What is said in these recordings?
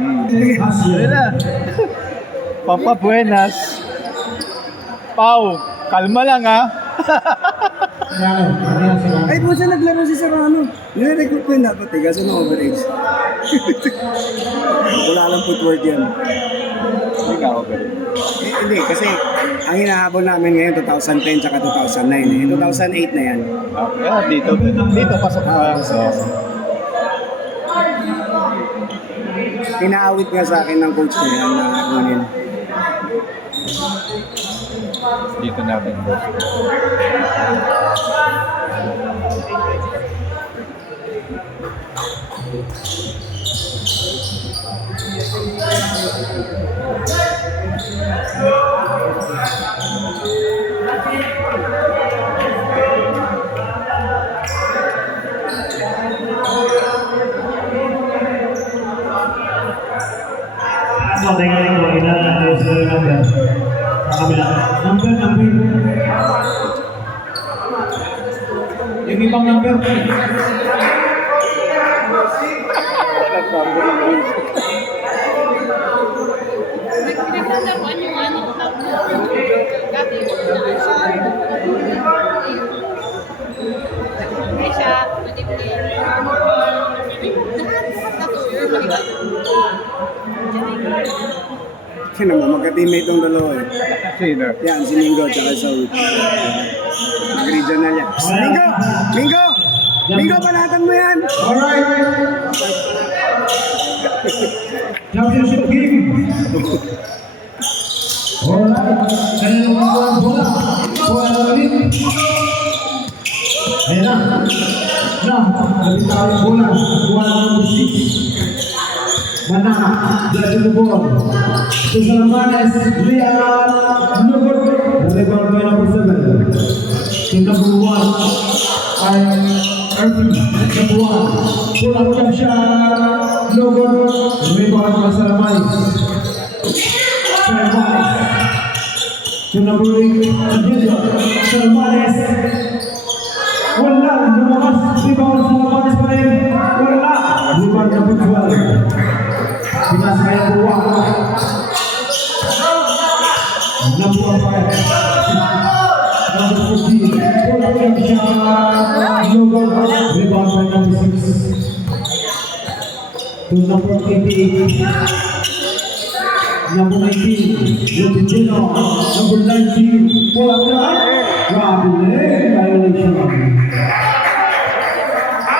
Yun na. Papa Buenas. Pau, kalma lang ha. Ay, po siya naglaro si Serrano. Nire-recruit ko yun dapat eh, kasi na-overage. Wala lang footwork yan. Hindi ka overage. Hindi, kasi ang hinahabol namin ngayon 2010 tsaka 2009 eh. 2008 na yan. Okay, dito pasok pa. Pinaawit nga sa akin ng coach ko yan na kunin. Dito natin bro. Tingnan ko ina natin sa number. Sa kabila. Number. Yung ibang number. Sino mo, magka-teammate ng dalawa eh. Sino? Yan, si Mingo at saka Saul. Mag-regional yan. Mingo! Mingo! Mingo, panatan mo yan! Alright. Championship game. Alright. Kaya naman po ang bola. Bola ulit. Ayan na. Nabit tayo ang bola. Bola number 6. Mana, dari Lubon. Sulaimanes, Lian, Lubon. Rebound by number 7. Team number 1. Irving, number 1. Pull up jump shot. Lubon. Rebound by Sulaimanes. Team number 8. Sulaimanes. Wala, lumakas. Rebound Sulaimanes pa rin. Wala. Rebound number 12. Pinas kaya buwa. Number 5. Number 15. Pull up yung shot. Logo. Rebound by number 6. To number 88. Number 19. Lutino. Number 19. Pull up yung grabe. Violation.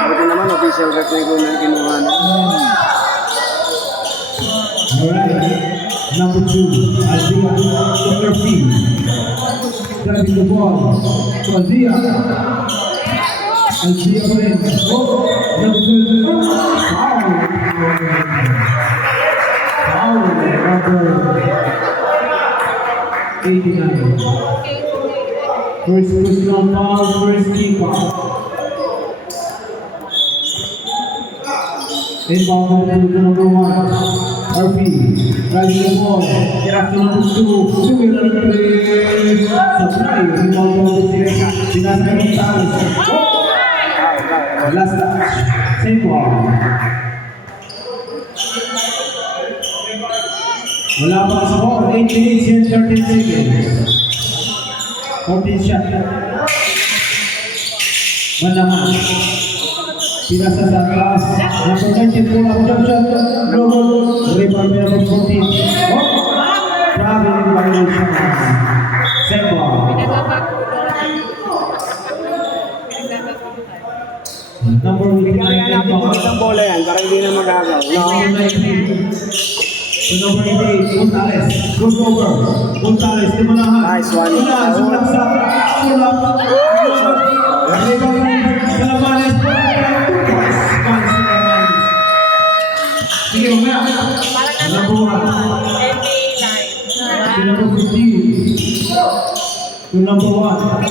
Buti naman, official rep na ito na kinuha na. Alright, number 2, Aldia, number 3. Driving the ball to Aldia. Aldia pa rin. Oh, number 2. Foul, number 89. First personal foul, first keeper. Inbound to number 1. RP, driving the ball, to number 2, two-wheeler play, supply, rebound number 6, Pinasa Gonzalez. Last touch, same ball. Wala pa sa score, 8 minutes and 13 seconds. 14 shot. Manaman. Pinasa sa taas. Number 19 pull up jump shot. No goal. Rebound number 14. Oh! Traveling violation. Same ball. Number 19. Isang bola yan, para hindi na magagaw. Number 19. Number 88. Gonzalez. Goes over. Gonzalez. Di manahan. Nice one. Sulapsak. Rebound. Sulamanes. Sige mo nga. Number 1. To number 15. To number 1.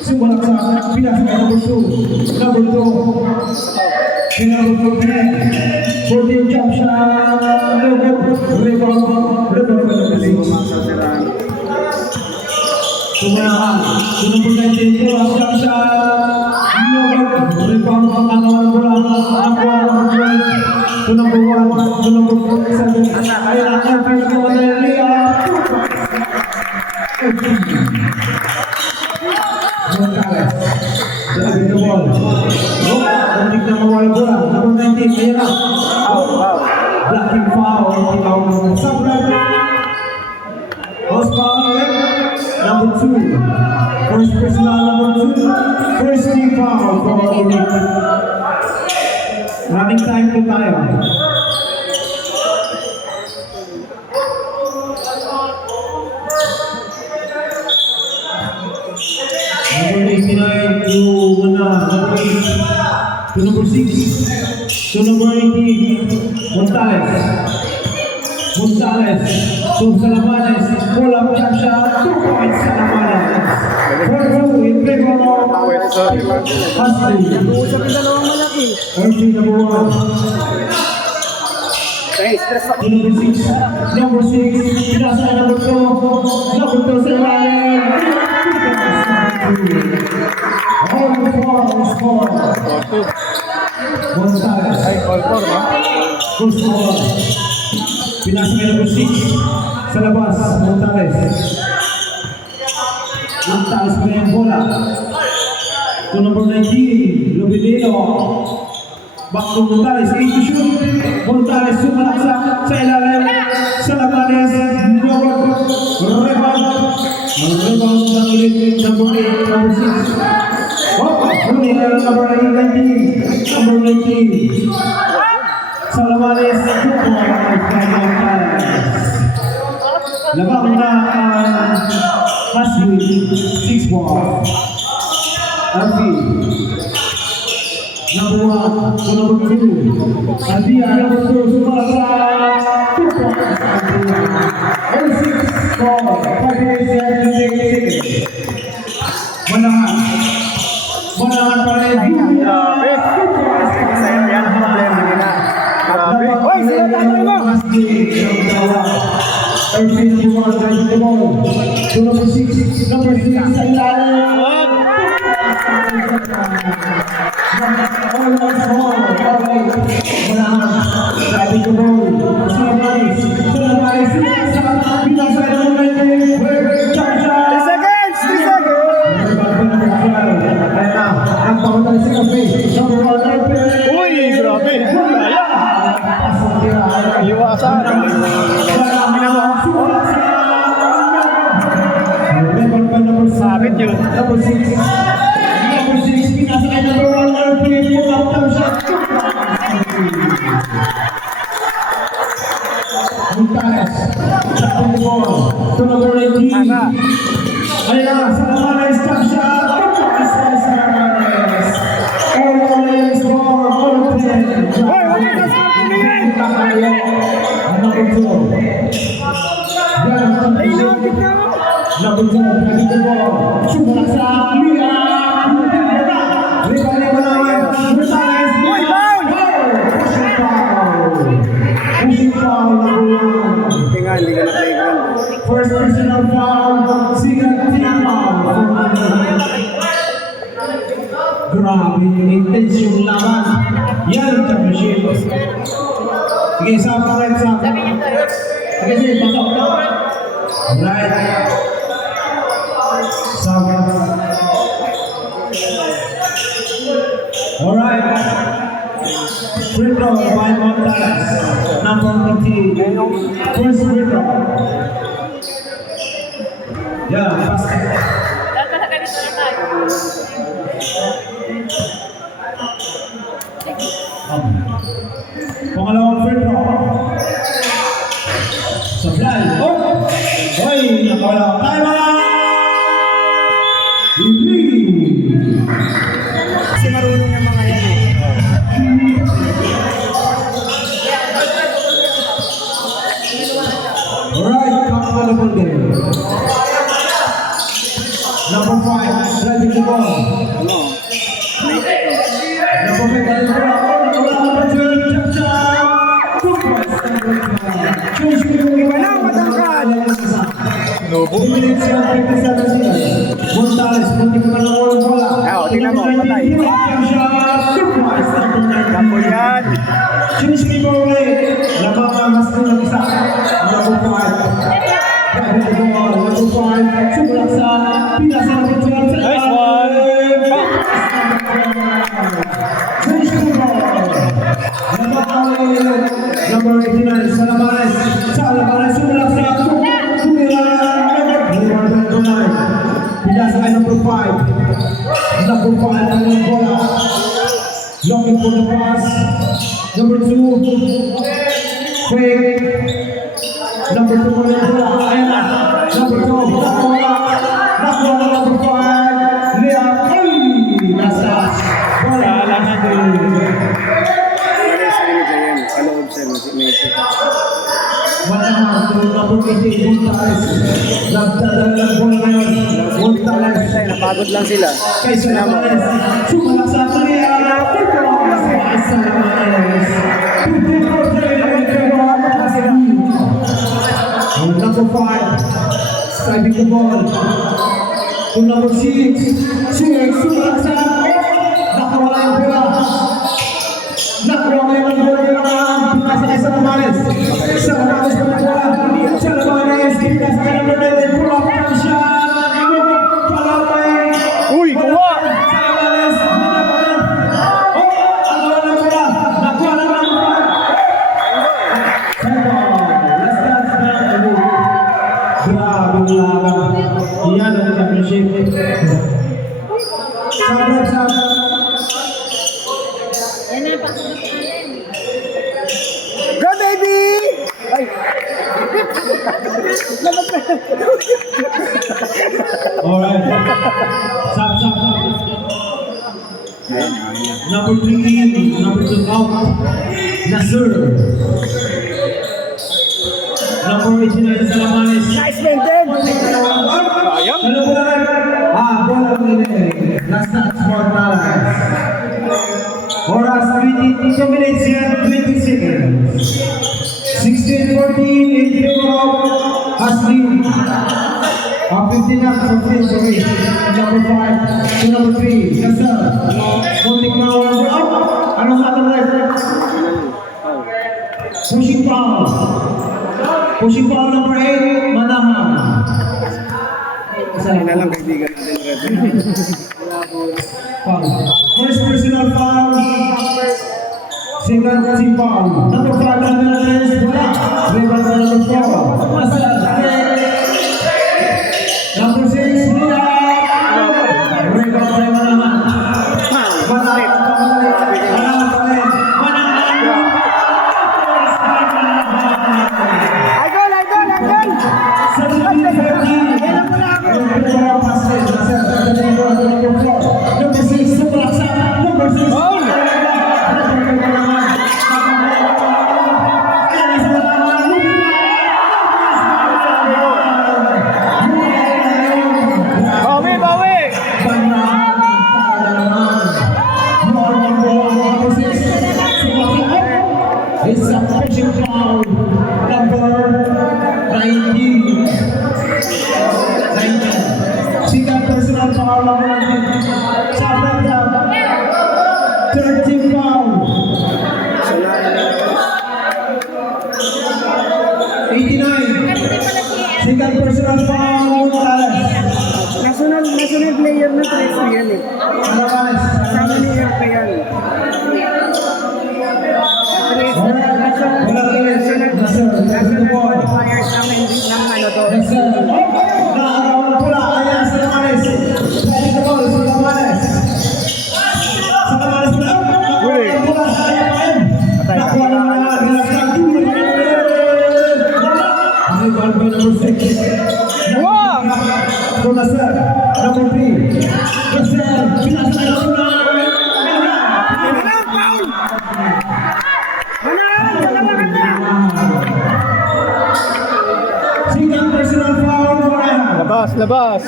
Sumulak sa Pinas kay number 2. Number 2. Kay number 14. 14 jump shot. Rebound. Galing umasa si Rano. Sumulakan. To number 19. Jump shot. Rebound. Ang bola. Ang bola. to number 1, to number 7. Ayan ang Elvin Guadalia. Gonzalez. Sabi the ball. Muntik na mawala bola. Number 19. Ayan na. Blocking foul. Tinawag ng Sabrad. Osman. Number 2. First personal number 2. First team foul for Unique. Maraming time po tayo. Number 89 to number 8 to number 6 to number 18 Montales to Salamanes pull up jump shot 2 points Salamanes 4-2 in favor of Hustley RG number 1 to number 6 pinasa number 2 sa ilalim all four score Gonzalez Ay, all four, no? full score pinasa kay number 6 sa labas Montales pa yung bola to number 19 Lubilino back to Montales 8 to shoot Montales sumalaksak sa ilalim sa Labanes rebound ng elite number 8 number 6 huli na number 19 number 19 sa Labanes labang na ang Hustley 6 ball Alfie number 1 to number 2 Alvia number 2 sumalaksak 2 points 6 ball 5 minutes Manahan pa rin Grabe. Yan ang problema nila. Grabe. Hoy, sila tayo mo! Number 6 sa ilalim. Sabi ko mo, Salamanes, pinasa ng 3 seconds! Ang pamatay sa kape. Number 1, Uy, grabe. Iwasan. Sabit yun. Number 6, pinasa kay number 1, RPA, pull up jump shot. Montales, tapping the ball to number 18. Ayan na, Salamanes, jump shot. Salamanes. All score, all 10. Hoy, wag ka na sa pamilya! Number 2. Ay, lumapit na mo! Number 2, tapping the ball. Sumalak sa Lia. Rebound naman. Montales. Hoy, foul! Pushing foul, number 1. Tingnan, hindi ka na playground. First personal foul, second team foul. Grabe yung intense yung laban. Yan ang championship. Sige, sama rin sa. Sige, sige, pasok. Alright. Sama. Alright. Free throw by Montales. Number 18. First free throw. Yeah, basket. Pangalawang free throw. Supply. Oh! Hoy! Nakawala. Time out! Kasi marunong yung mga yan eh. Alright, countable game. Number 5, driving the ball. Ano? May ito. Number 5, driving the ball. Number 2, jump shot. 2 points. Wala, matangkad! Nobo. 2 minutes and 57 seconds. Montales, muntik na lang ang bola. Ah, o, tingnan mo, patay. Jump shot. 2 points. Kapo yan. Sinisipin mo ulit. Napapangas ko ng isa. Number 5. Number 5. Sumulak sa Pinas ng Portugal. Nice one. Number 89, Salamanes. Salamanes, sumulak sa Pinas ay number 5. Number 5 ang bola. Looking for the pass. Number 2. Fake. Number 2 ang bola. Ayan na. Number 2. Nakuha. Nakuha number 5. Liam. Ay! Nasa. Bola. Kailangan din. Ano sa inyo dyan? Paloob sa Messi. Manahan to number 88, Gonzales. Nagdadala ng bola ngayon. Gonzales. Napagod lang sila. Kay Salamanes. Sumalak sa Atalaya. Salamanes. 54-3. Number 5. Striving the ball. To number 6. Sumalak sa nakawala yung bola. Nakawala yung bola. Pinasa kay Salamanes. Salamanes ng bola. Salamanes. Pinasa kay number 9. Pull up ang shot. Palapay. Uy, kuha! Go, baby! Ay! Alright. Stop. Number 3 in, number 2 out. Nasser. Number 89, Salamanes. Nice maintain! Sayang. Ano bola? Bola ini. Last touch for Dallas. Oras 22 minutes and 20 seconds. 16-14 in favor of Hasli. 15 up for Phil Gary. Number 5 to number 3. Nasser. Konting power. Anong atang left? Pushing foul. Pushing foul number 8. Manahan. Sana lang kaibigan natin. Foul. First personal foul. Second team foul. Number 5 Netherlands. Wala. Rebound by number 4. Number 6 Mila. Rebound by Manahan. Bawi! It's a pushing foul, number 19. Second personal foul, number 19. Sabang down. 13 foul. 89. Second personal foul, Gonzales. National player na Tres yan eh. Gonzales. Kasama ni Erpe yan. Wala rin. Nasser. Nasser the ball. Players namin ng ano doon. Nasser. Nakakaroon na pula. Ayan, Salamanes. Pwede the ball. Salamanes. Salamanes pula. Huli. Pula sa ayapain. Nakuha na mga nilasan. Ang ball by number 6. Wow! To Nasser. Number 3. Nasser. Pinasa na pula. Second personal foul, Moran. Labas!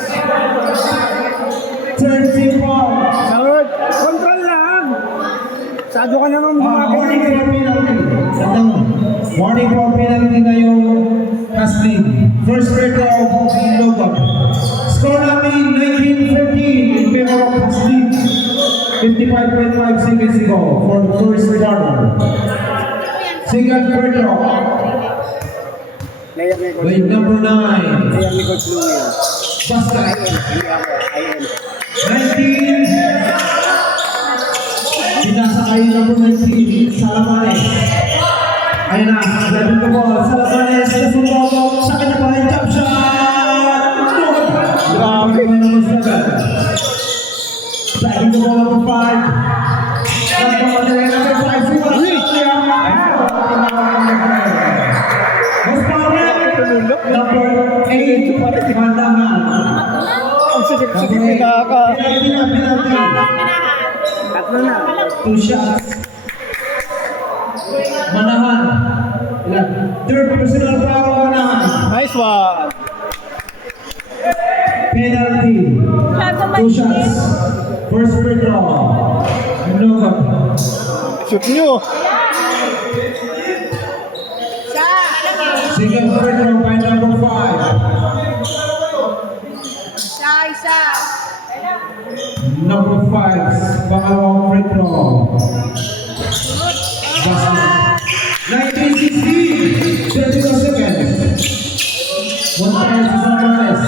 13 foul. Sagot! Control lang! Sado ka naman Warning bumabay. for penalty. Warning for penalty na yung casting. First free throw, Lobot. Score namin 19-14 in favor of casting. 55.5 seconds to go for the first quarter. Second quarter. Player ni Coach With Louie. number 9. Player ni Coach Louie. Basket. Hindi ako. Ayun. 19. Pinasakay number 19. Salamanes. Ayan na. Grabbing the ball. Salamanes. Nasumbong. Sa kanya pa rin. Jump shot. Grabe pa naman sa agad. Grabbing the ball number 5. Nagpamadali number 5. Mas power. Number 8. Mandangan. Ang sikip-sikip pinaka. Penalty. Tatlo na. 2 shots. Manahan. Ilan? Third personal foul, Manahan. Nice one. Penalty. 2 shots. First free throw. No good. Shoot nyo. Second free throw by number 5. Number 5. Pangalawang free throw. Basket. 19-16. 32 seconds. Montales sa Salamanes.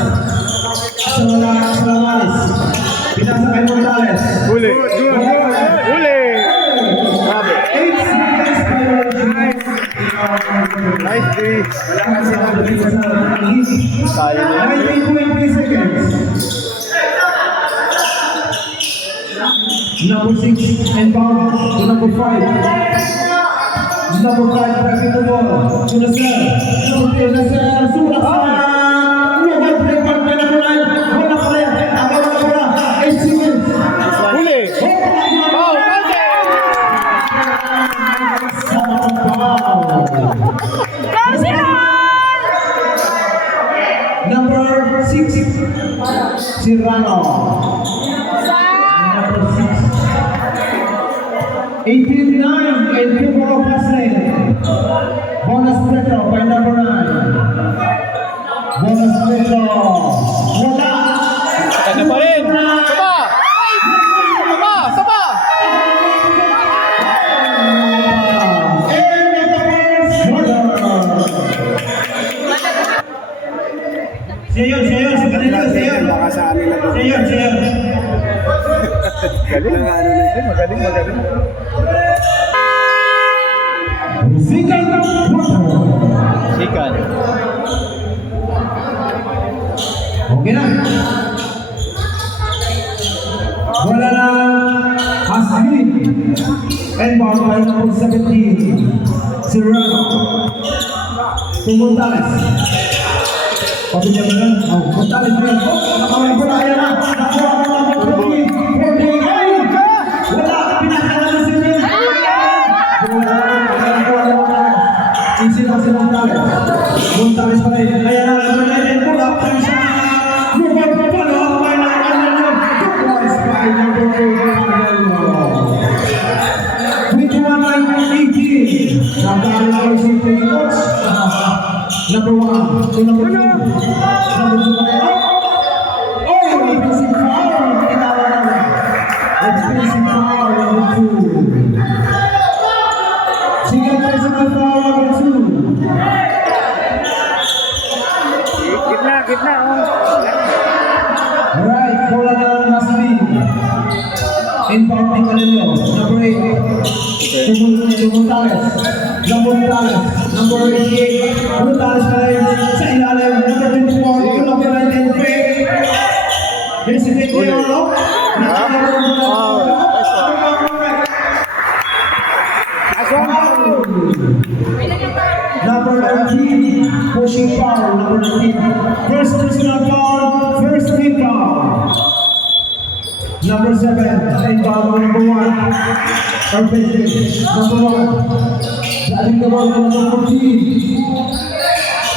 Salamanes. Pinasa kay Montales. Huli. Huli. Grabe. 8 seconds violation. Nice three. Wala kasi natin sa Salamanes. Tayo na. 19-20 seconds. Number 6 and bound to number 5. Number 5 back in the ball. To the cell. Number 3 na cell. Surat sa number 3 back by number 9. Wala pa rin. Agaw na pala. 8 seconds. Huli. Foul. Kante. Sama ng foul. Number 6. Serrano. Number 6. 18-9 and people of Basel. Bonus free throw by number 9. Bonus free throw. Wala. Kanya pa rin. Saba. Saba. Saba. And the first quarter. Siya yun. Sa kanila, siya yun. Baka sa amin na doon. Siya yun. Galing. Ng ano na. Magaling. Second quarter. Sikan. Okay na. Wala na. Hasli. And bound by number 17. Serrano. Montales. Pabigyan mo lang. Montales mo yan. Nakawin ko na. Ayan na. Nakuha ko ng number 14. 14. Ay! Wala. Pinakala na siya. Easy lang si Montales. Montales pa rin. Ayan na. Number 9. And pull up. Number 1. Follow up by number 9. Twice by number 8. With 1-18. Nagdaan na rin si Pinots. Number 1 to number 2. Number 2 pa rin. Oh! Defensive foul. Tinawa na. Defensive foul. Number 2. Second personal foul. Number 2. Gitna. Alright, bola na ang Nasli. Inbound ni Canelo. Number 8. Montales. Number 88. Montales pa rin sa ilalim. Number 24. Number 19. Here's the big deal. Number 19. Pushing foul. Number 19. First personal foul. First team foul. Number 7. Inbound number 1. Perfect. Number 1. Driving the ball to number 14.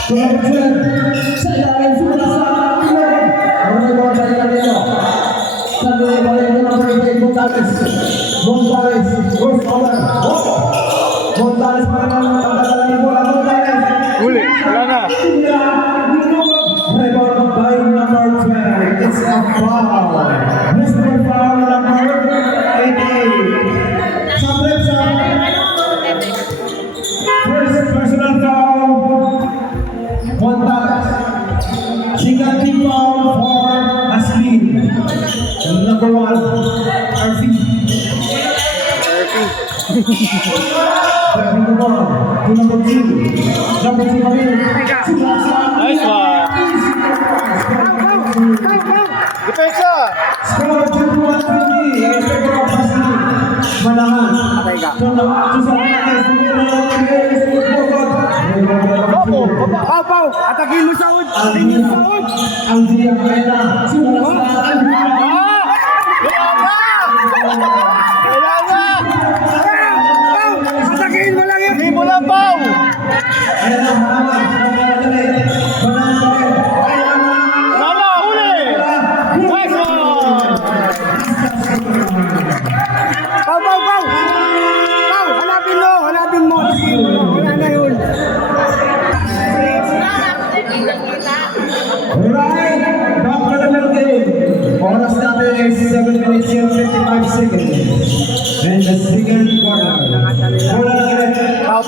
To number 12. Sa ilalim sumula sa ilalim. Ang ball by Canelo. Sandali balik to number 8. Montales. First over. Montales pa naman ang pagdadala ni bola. Montales. Huli. Wala na. Rebound by number 12. It's a foul. Mr. Foul number 8. Driving the ball to number 2. Number 2 kami. Nice one. Depensa. Score 21-20. Expected capacity. Manahan. Pau, atakin mo sa ud. Atakin mo sa ud. Ang diya kaya na. Simula sa Pau, atakin mo lang yun. Hindi mo lang, Pau. Nana, huli. Nice one. Pau. Pau, hanapin mo. Wala na yun. Alright, back to the middle game. Oras natin ay 7 minutes and 55 seconds. And the second quarter. Bola na ulit. Pau.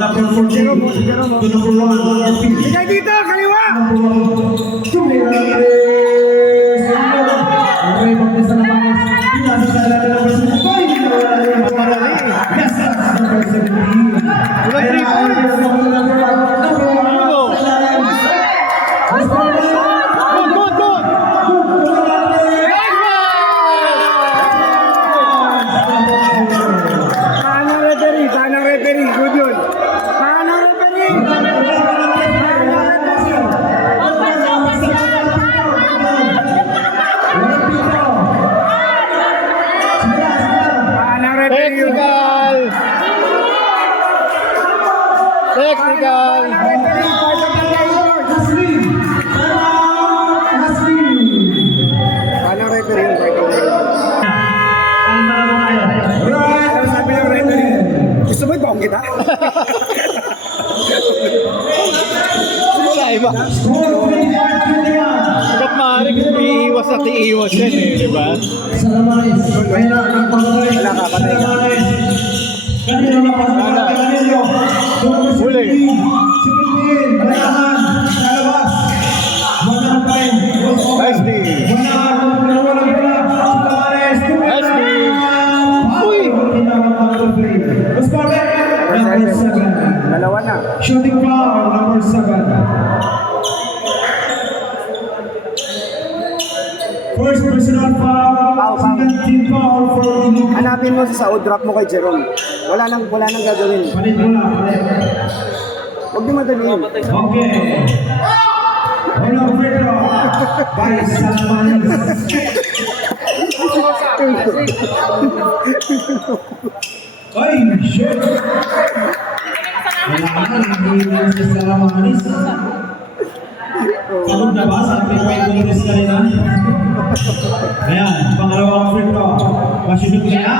Number 14 to number 1. Bigay dito, kaliwa. Okay, pagkisa naman. Pinasa sa lahat ng number 6. Yes, number 17. Ayan na, number 1. Good. Paano referee? Good yun. Paano referee? Paano referee yun? Technical. Paano referee yun? Ano sabi ng referee? Gusto mo ibang kita? Wala iba. Ba't maaari kung iiwas at iiwas yan eh, di ba? Salamaris. Ayan na, nagpapalay. Wala ka, patay ka. Kanino na pasalamat kay Kanino. Huli. 17. Banahan. Lalabas. Banahan pa rin. Nice D. Banahan. Nawalang bola. Salamaris. Nice D. Uy! Tinawag ang referee. Responder. Number 7. Dalawa na. Shooting foul. Number 7. First personal foul. Foul. Second team foul for Inu. Hanapin mo sa Saud, drop mo kay Jerome. Wala nang gagawin. Palit bola. Palit. Huwag di madaliin. Okay. Bola free throw by Salamanis. Ay, shit. Kailangan hindi na si Salamanis. Pagod na ba sa ating may bonus kanina? Ayan, pangalawang free throw. Masinod kaya?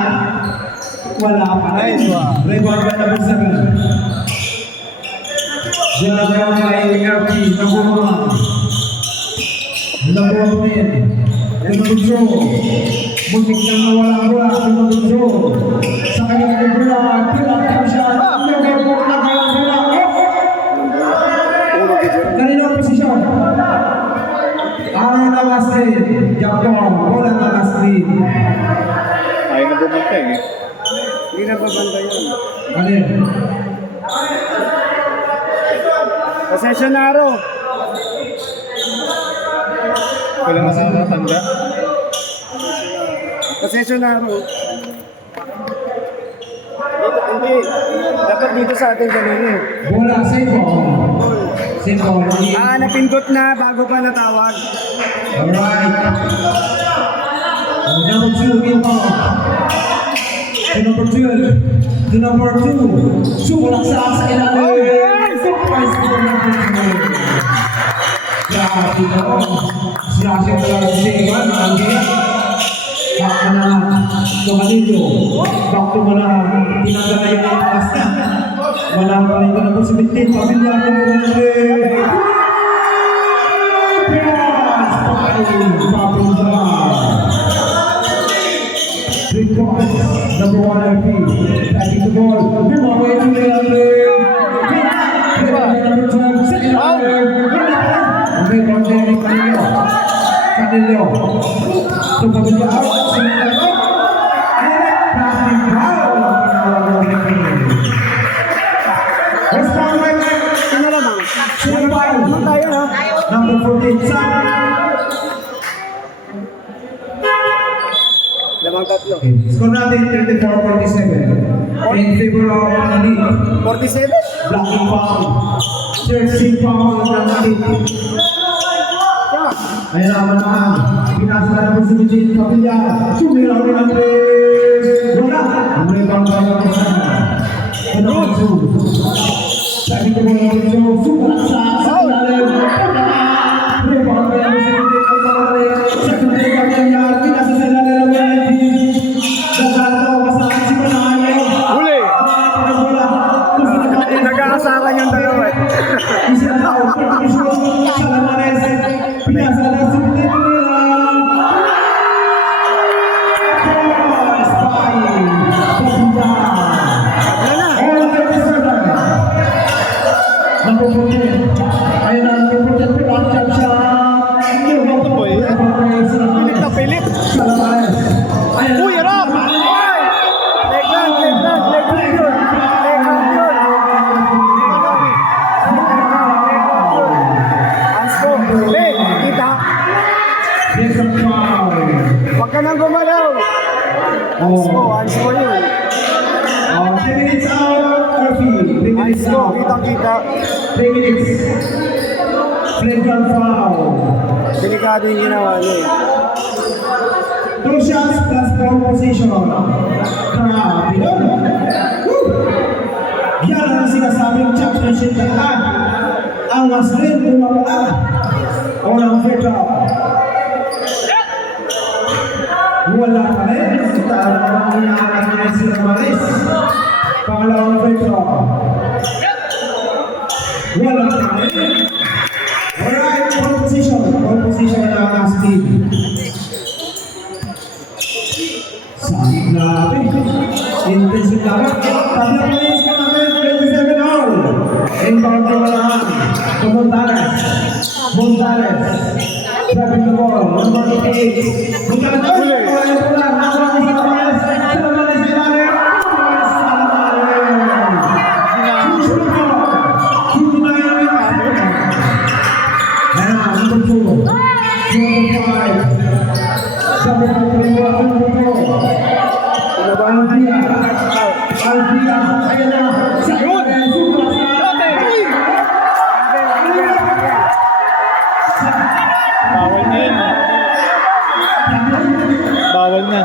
Wala pa rin. Rebound by number 7. Diyan kay RP, number 1. Number 10. Number 2. Muntik na nawala ang bola sa number 2. Sa kanyang bola, pinatang siya. Number 4 na kayang bola. Kanina ang posisyon. Aaron Namaste. Japon. Bola Namaste. Ayaw na bumanta eh. Hindi na babanda yun. Kanina. Posesionaro. Kailan na sa tanda. Posesionaro. Hindi. Dapat dito sa atin ganun eh. Bola, save ball. Save ball. Napindot na bago pa natawag. Alright. Number 2, Milton. To number 12. To number 2. Sumulaksak sa ilalim. Surprise to number 2. Grabe na. Sinasya ko lang si Ivan. Andiyan. Back na to Manilo. Back to Manahan. Tinanggal na yung pass na. Manahan pa rin ka na po si Bintin. Pamilya ko mo na rin. Pinas! Papunta. Big points. Number 1 RP. Tagging the ball. Bumaway to the other. Number 12. Sa ilalim. Okay, Rondelli Canelo. Canelo. To Pamilya out. Plastic foul. Respondent. Ano naman? Survival. Ano tayo, no? Number 14, Sam. Lamang tatlo. Score natin 34-47. In favor of Elite. 47? Blocking foul. Jersey foul ng Elite. Ayan naman naman. Pinasa na po si Eugene Capilla. Sumira rin ang tres. Wala. Ang rebound ba yung isa? Ano ang zoom? Sabi ko mo yung zoom. Sukat sa ilalim. Rebound ba yung si Eugene Capilla? Sa kundi Capilla. Pinasa sa ilalim ng Elite. Dasato. Kasama si Manayo. Huli! Wala. Nag-aasakan yung dalawa eh. Isa na ako. Sa Lamares. Pinasa na si Eugene Capilla. Pilit na pilit! Uy, harap! Legland yun. Legland yun. Asko, kita. Huwag ka nang gumalaw. Asko yun. Asko, kitang-kita. Delikado yung ginawa niya eh. 2 shots plus 4 position. Grabe yun. Woo! Yan ang sinasabing championship na lahat. Ang Masrin bumabala. Unang free throw. Wala pa rin. Ang hinahanap niya sila Maris. Pangalawang free throw. Wala pa rin. Alright, pole position. Pole position na ang speed. Grabe. Intensive laban. Tatlo minutes pa natin. 27 all. Encounter na lang. Montales. Grabbing the ball. Number 88. Montales. Bawal na yun. Bawal na.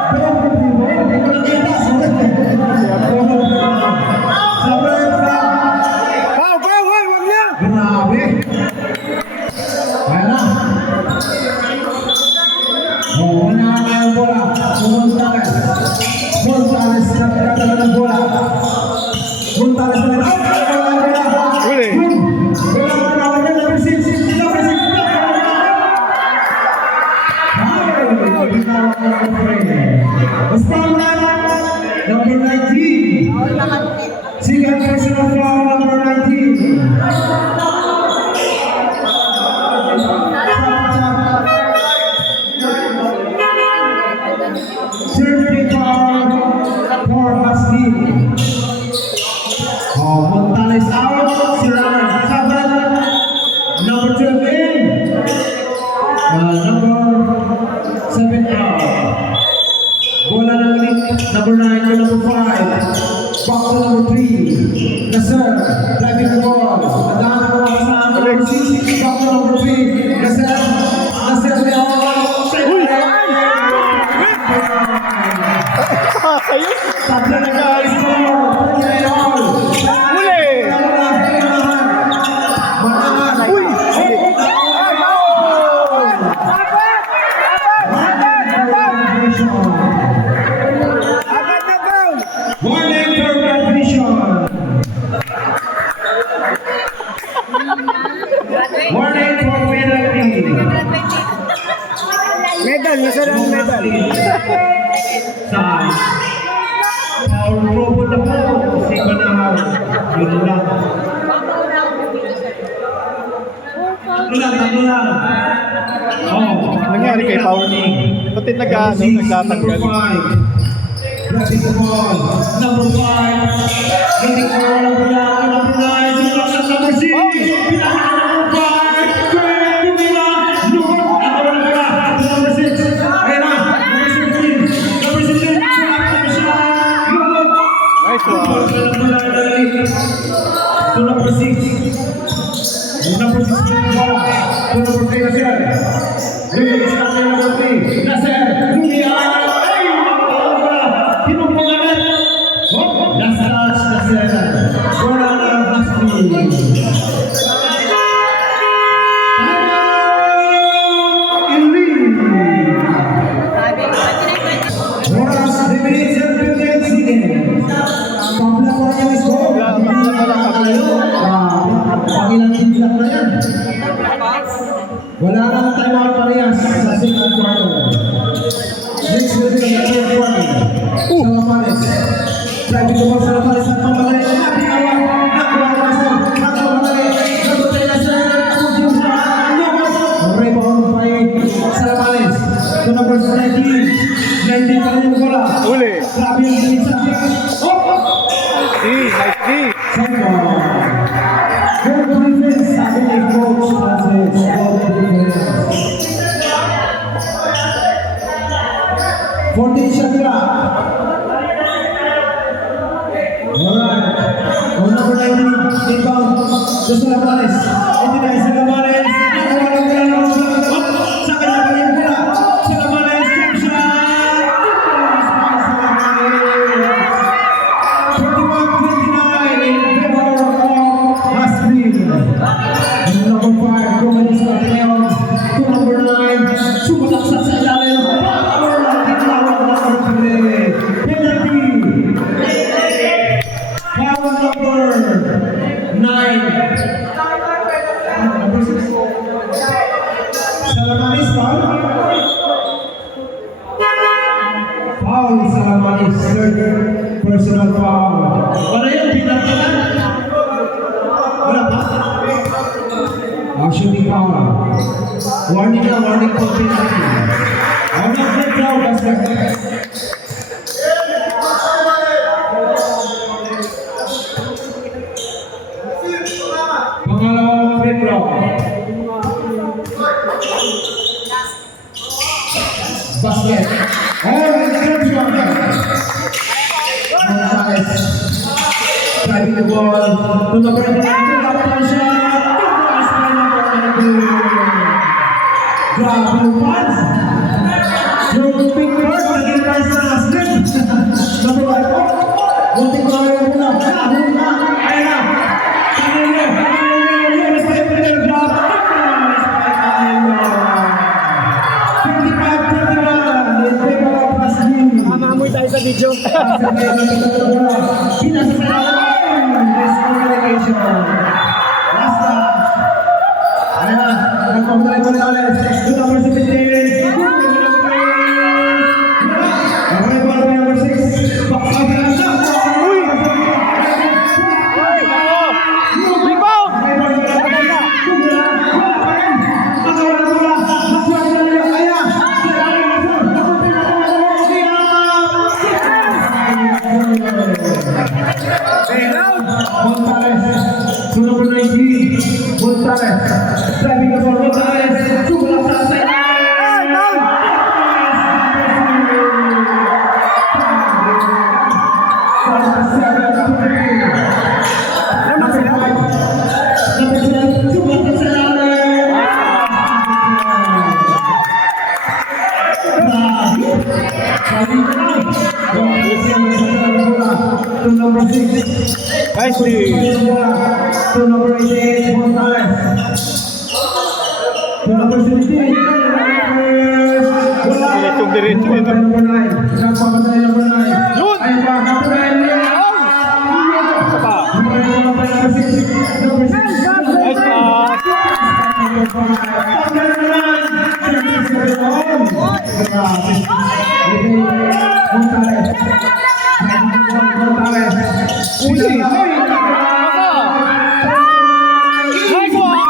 Wag niya! Grabe! Ayan na! Wala na ang bola. Montales nagkakala ng bola. Montales na rin. Huli! Number 19. Second personal foul, number 19. Third foul for Husky. Montales out. Sirana 7. Number 12 in. Number 7 out. Bola ng number 9 to number 5. Back to number 3. Nasser, driving the ball. Nadaan the ball sa number 6. Back to number 3. Nasser the Kayo? Tatlo na guys. Huli! Uy! Warning for transmission. Warning for penalty. Medal, nasa lang medal. Saan? Foul probo na po. Si Manahaw. Yun lang. Tatlo lang. Nangyari kay Paul. Pati nagtatanggal. Grabbing the ball. Number 5. Getting all of the number 9. number 3, Nasser. Release natin number 3. Nasser. Pinumpangalan. Last touch, Nasser. Wala na Hasbi. Oras, 3 minutes and 58 seconds. Pabla ko niya is go. Pangilang tindak na yan. Wala nang time out parehas sa second quarter. Next will be the third quarter. Salamares. Driving the ball, Salamares at Pamalay. Ating awal. Nakuha ang kaso. At Pamalay. Nagutay na sa rebound by Salamares. To number 19. 19 pa rin yung bola. Uli. Grabe yung galing sa akin. Nice D. Second. Good defense. Sabi ni Coach Francis. Good defense. 14 shot clock. Alright. On number 19, inbound. Dos Salamares. 89 Salamares. Nakuha ng bola ng sa kanya pa rin bola. Salamares, jump shot. 21-29 in favor of Hasbi. Number 5, Romanis Mateo. To number 9, sumataksak sa ilalim. Power ng tinawag na Orpile. Penalty. Foul number 9. Number 6. Salamanis, foul. Foul Salamanis, third personal foul. Wala yung pinagkalan? Wala pa? Shooting foul. Warning na, warning for penalty. I'm not that proud, Pastor. Pangalawang free throw. Basket. Gonzalez. Driving the ball. To number 9. Top shot. Grab yung pads. Yung big bird. Naging price na slip. Number 1. Muntik ko kayo muna. Ayun na. Ayun na. Ayun na. Ayun na. Maamoy tayo sa video. Gonzalez, to number 19, Gonzalez, driving the ball, Gonzalez, sumalak sa side. To number 6. Nice D. To number 88, Gonzalez. To number 17, Diretso dito. number 9. Nagpamatay number 9. Yun! Ay ba, number 9. Isa pa. Number 6. Number 6. Nice pass. Uli. Nice one.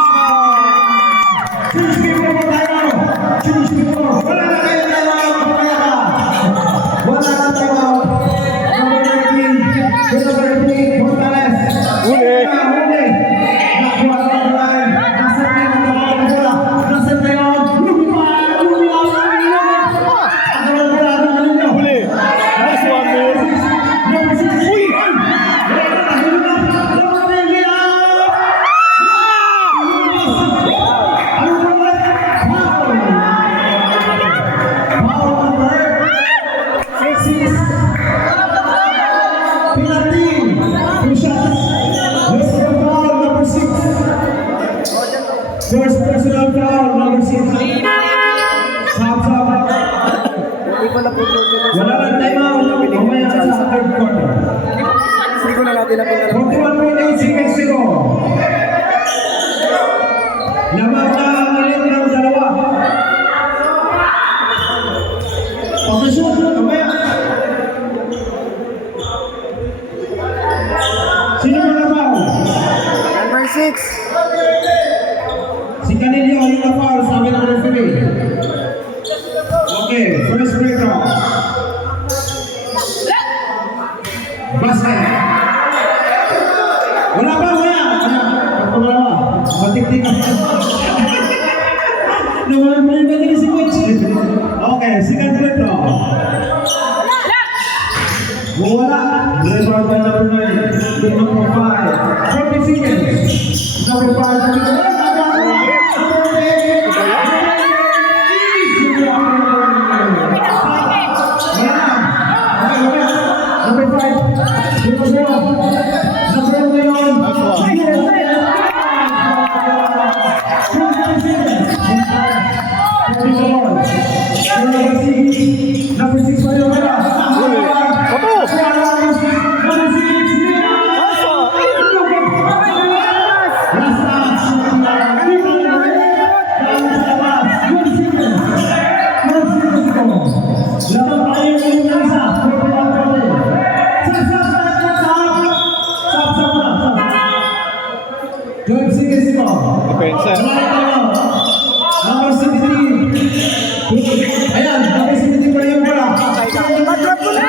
First personal foul, number 6. Sab-sab. Hindi ko na po ito. Wala lang time out. Mamaya sa third quarter. Hindi ko na natin na 41.8 seconds to go. Lamang na ang ilit ng dalawa. Pag-shoot, mamaya. Sino mo na foul? Number 6. Si Canelio yung na-foul, sabi ng referee. Okay, first break off. Basket. Wala pa, wala. Pagpagalawa. Matiktik ka. Naman mo yung gating si Coach. Okay, second break off. Wala. Rebound by number 9. Good number 5. 40 seconds. Number 5. Number 6 pa rin wala. Depensa. Number 17. Ayan, number 17 pa rin wala. Mag-drop mo na!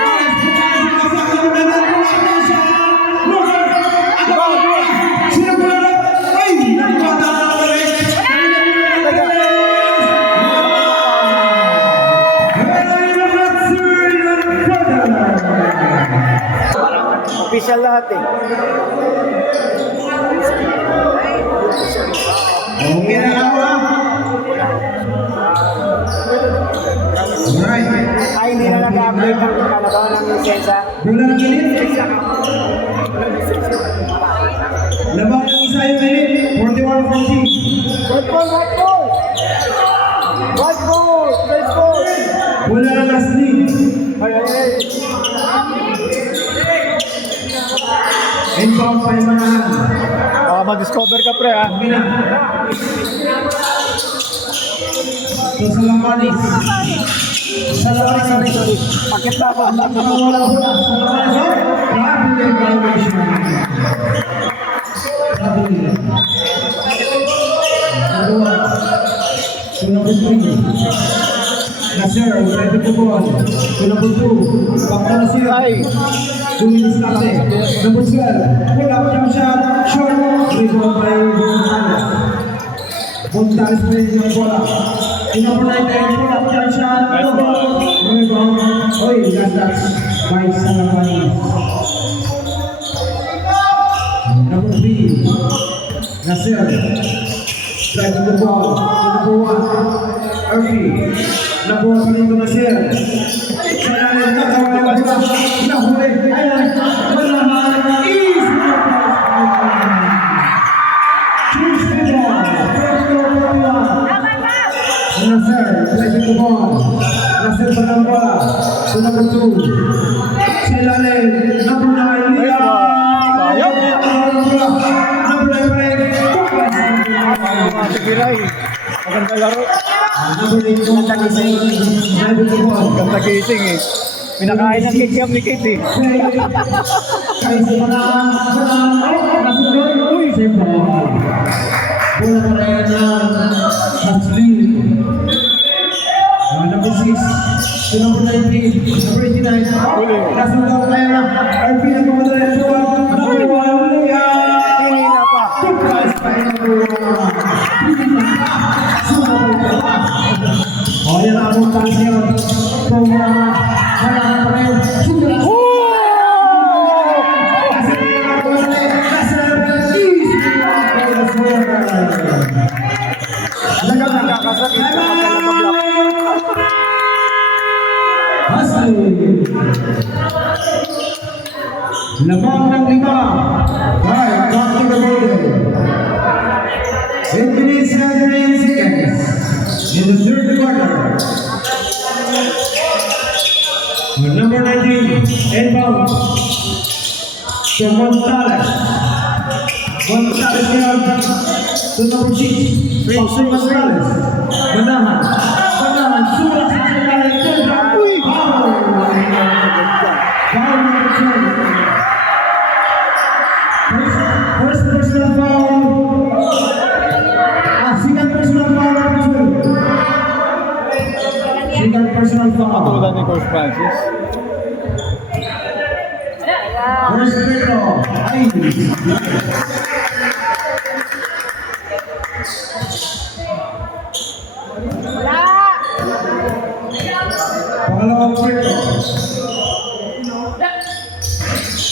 Official lahat eh. Okay na lang ha? Alright. Ay, hindi na nag-update ang kalabaw ng lisensya. Bola ng ilit. Labang ng isa yung ilit. 41-40. White ball, white ball! White ball! White ball! Bola ng Asli. Ay, ay, ay. Inbound pa yung manahan. Baka ma-discover ka pre ha. Okay na. So sa Lamanis. Sa Lamanis. Pakit na ako. Wala ko na. Sa Lamanis. Grabe yung violation. Grabe nila. So number 3. Nasir, ready to go. So number 2. Pakta na siya. Ay. Luminis natin. Number 12. Pull up jump shot. Short. Rebound by Gonzales. Gonzales pa rin yung bola. In number 19. Pull up jump shot. Rebound. Oy, that's by Salapanis. Number 3. Nasir. Driving the ball. Number 1. Irvi. Number 1 pa rin ito Nasir. Salamin na kawalan bola. Nahuli. Ayan. Malaman. Easy. Choose the ball. First goal for the one. Nasir. Driving the ball. Nasir pa ng bola. To number 2. Salamin. Number 9. Leah. Number 9 pa rin. Sigilay. Maganda laro. Number 8. Driving the ball. Ganda gising eh. Pinakain ng kikiam ni Kate eh. Kahit sa mga nasunod, uy, siyempre. Bola pa rin ng Asli. Number 6 to number 19, number 89. Nasunod pa rin ng RP ng mga diretso. Number 1, Leah. Hindi na pa. Surprise pa rin number 1. O, yan ang among tansiyon. Kung kailangan pa rin. Talagang nagkakasakit sa pagkakablock. Lamang ng 5. Right, back to the border. 8 minutes and in the third quarter. Number 19, inbound. To Gonzalez. Gonzalez here to number 6. Jose Gonzalez. Manahan. Manahan. Surat sa kanya. Foul. Foul number 2. First personal foul. Second personal foul number 2. Second personal foul. Katulad ni Coach Francis. First free throw. Ay. Pangalawang free throw.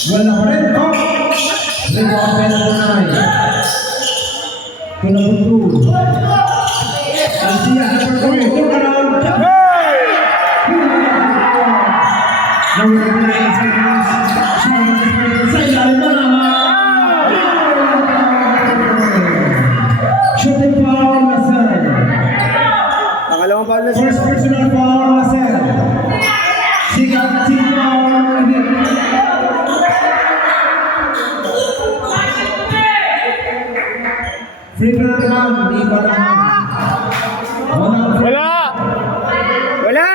Wala pa rin. Rebound penalty nine. To number 2. Althea number 2. Turn around. Number 9 seconds. Sa ilalim na naman. Shooting foul na sir. Pangalawang foul na siya. First personal foul na sir. Second team foul ulit. Free throw naman, hindi pa naman. Wala! Wala!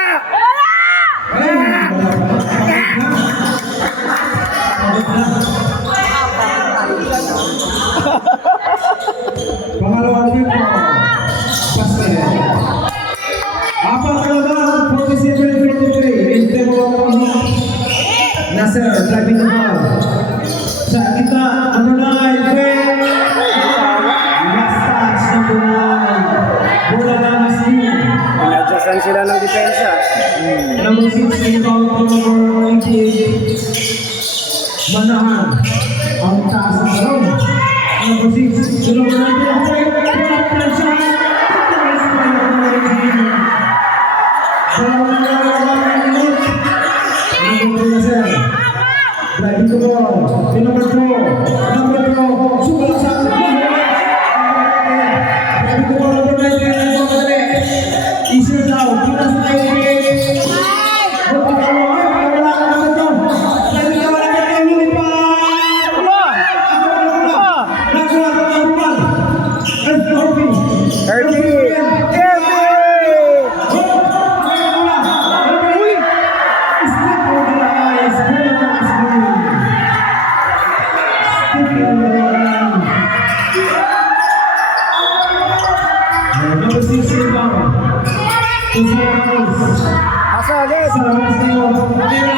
Pangalawang free throw. Basket. Apat na naman, 47-43. In favor of Nasser, driving the ball. Sa kita, number 9, last touch, number 9. Bola na Nasir. Pinadyasan sila ng depensa. Number 6, rebound to number 18. Manahan. Ang taas ng room. Number 6, to number 19. Driving the ball. Number 4. Number 4. Super sa driving the ball, number 19. Easier down. Pinas na number 6 rebound. Asa agad? Pagod na sa iyo. Nice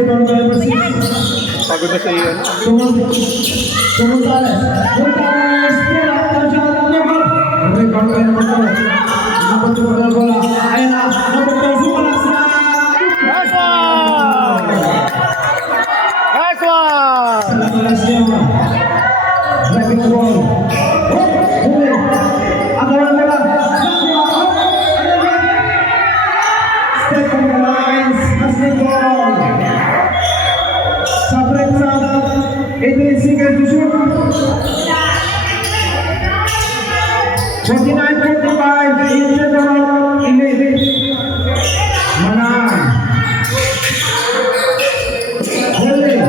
one! Nice one! Step on the lines, passing ball. Separate side, 18 seconds to shoot. 29-45 in general, elite. Manan. Holding.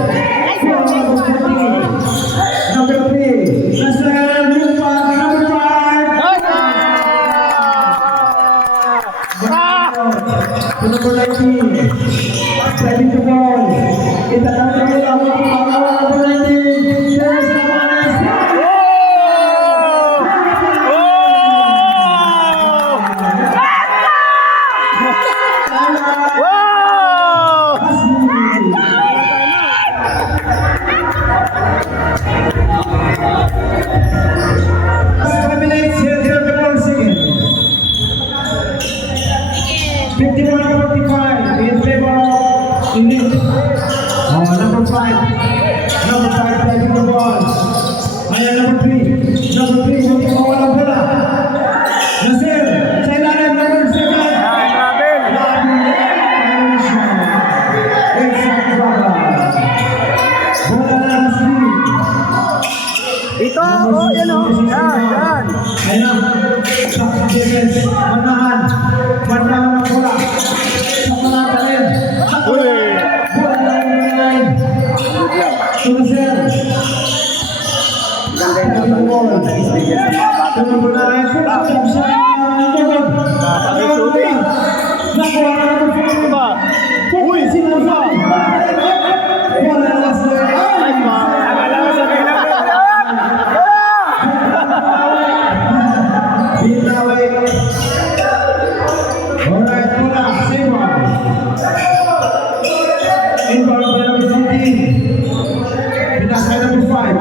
Number 3. Nasser, number 5. To number 19. Driving the ball. Itatapos nila ang pangalawa number 19. There's the Manes. Dito, oh, yan oh. Yan, yan. Ayan na. Sa defense. Manahan. Manahan na bola. Sa panata rin. Sa Uy! bola na rin. Good lang. Tunaser. Ganda yung naman. Experience ng mga bata. Tunaser na rin. Napaka-shooting. Nakuha na rin. Diba? Uy! Sino ba? Bola na last line. Ay, ma! Akala ko sabihin lang yun. Binawi. Alright, bola. Same one. Inbound by number 14. Pinasa kay number 5.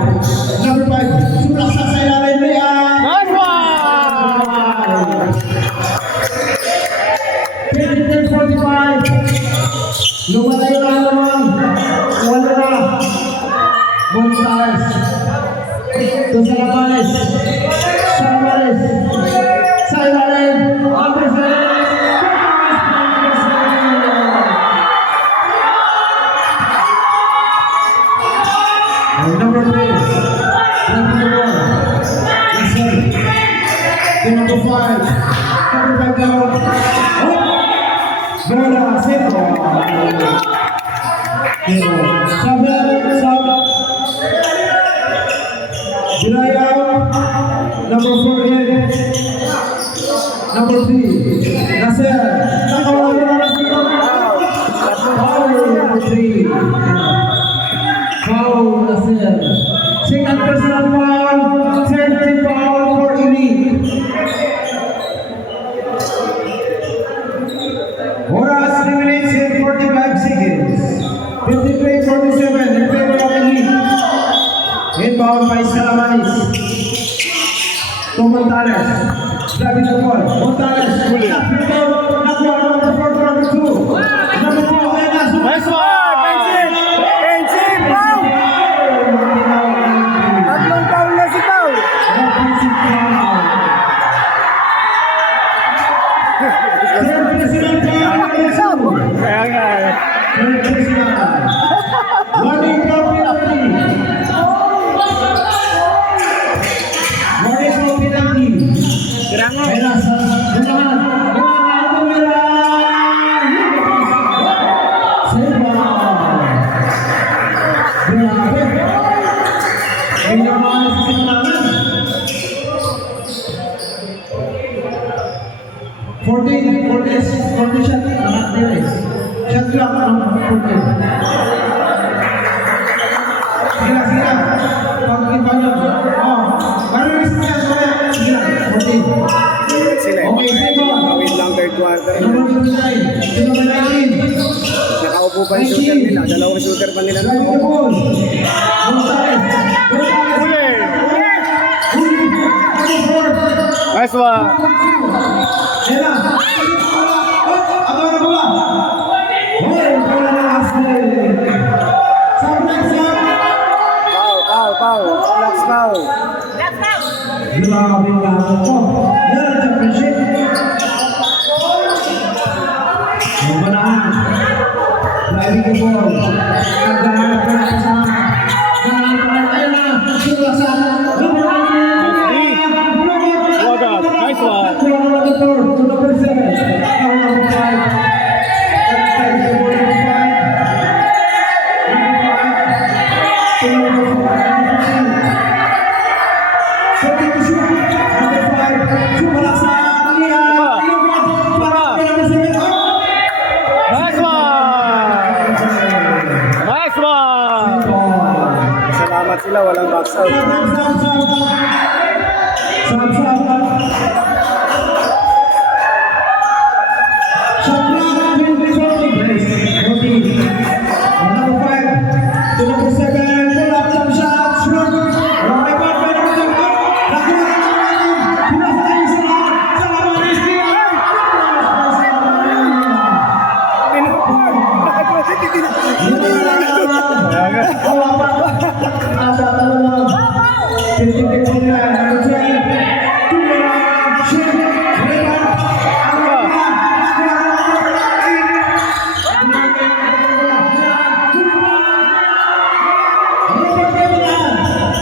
Number 5. Suplak sa ilalim ni Nice one! 23-45. Lumalay na naman. Wala na. Gonzales. Doon sa Labanes. Sa Labanes. Sa ilalim. Anderson. Number 3. Number 1. Listen. Number 5. Number 5 down. Bola, sentro. Sabar. Jiraya. Number 4 again. Number 3. Nasir. Nakawala na Nasir. Foul, number 3. Foul, Nasir. Second personal foul. Third foul for Elite. Oras 3 minutes and 45 seconds. 53-47 in favor of Elite. Inbound by Salamanis. To Montales. David Apol. Montales. Nakuha number 4 to number 2. Number 2. Ayan na. Nice one! Penchip, Pau! Tatlong foul na si Pau. Kaya nga eh. Warning for penalty. Warning for penalty. Kirango. Ayan na, ganahan. Tumira. Save ball. Grabe. Ay naman sa simanangan. 14 shot. Anak nila eh. Shot clock ang 14. Sila. Pag-iba nyo. Oh. Marilis niya. Sila. 14. Sila eh. Okay, save ball. Wait lang third quarter. Number 29. Number 19. Nakaupo pa yung shooter nila. Dalawang shooter pa nila. David Apol. Gonzales. Uli! Gonzales. Nice one! Ayan na. Ako na bola. Hoy, bola na last line. Next up. Pau. Relax, Pau. Grabe nga ako. Yan ang championship. Ang banahan. Driving the ball. Naghahanap ka na kasama. Ayun na. Sula sa number 19. Wagat. Nice one! Number 4 to number 7. Number 5. Nice one! Nice one! Salamat sila. Walang box out.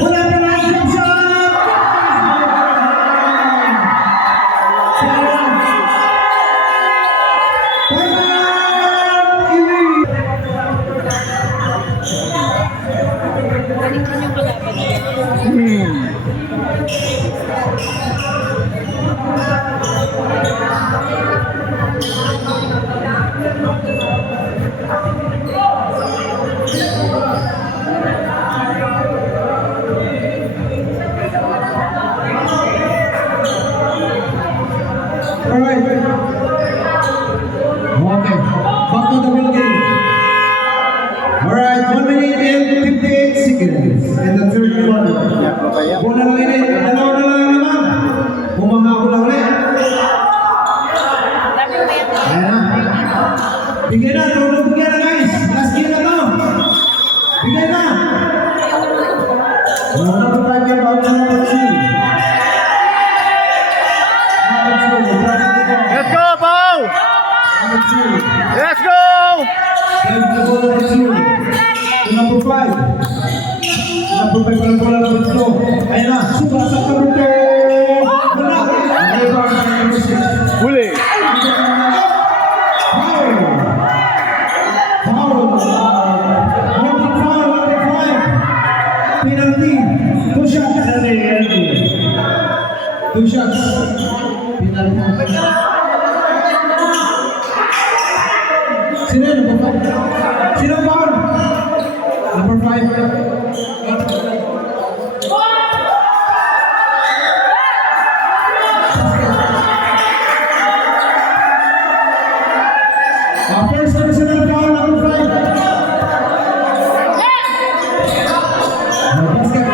Wala na lang Alright. Okay. Back to the ball game. Alright, 1 minute and 58 seconds in the third quarter. Bola lang ini, dalawa na lang naman. Bumangako lang ulit. Ayan na. Bigyan na, tulog bigyan na guys. Last game na to. Bigyan na. Wala pa tayo kay Paul na pag-sing. Let's go, Pau! Let's go! Number 5 palang bola number 2. Ayan na, suba sa number 2. Wala. Number 6. Huli! Foul. Foul. Number 5. Penalty. 2 shots. 2 shots. Penalty. Sino yun? Sino foul? Number 5. First personal foul, number 5. Basket.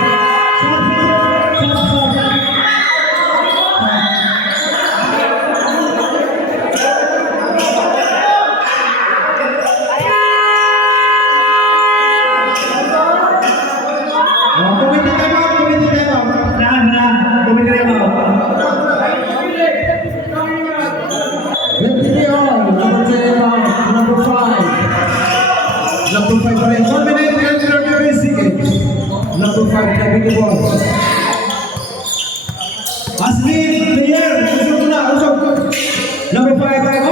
Number 5 pa rin. 1 minute and 30 seconds. Number 5 na big ball. Aslin, player. Usok na, usok. Number 5 pa rin.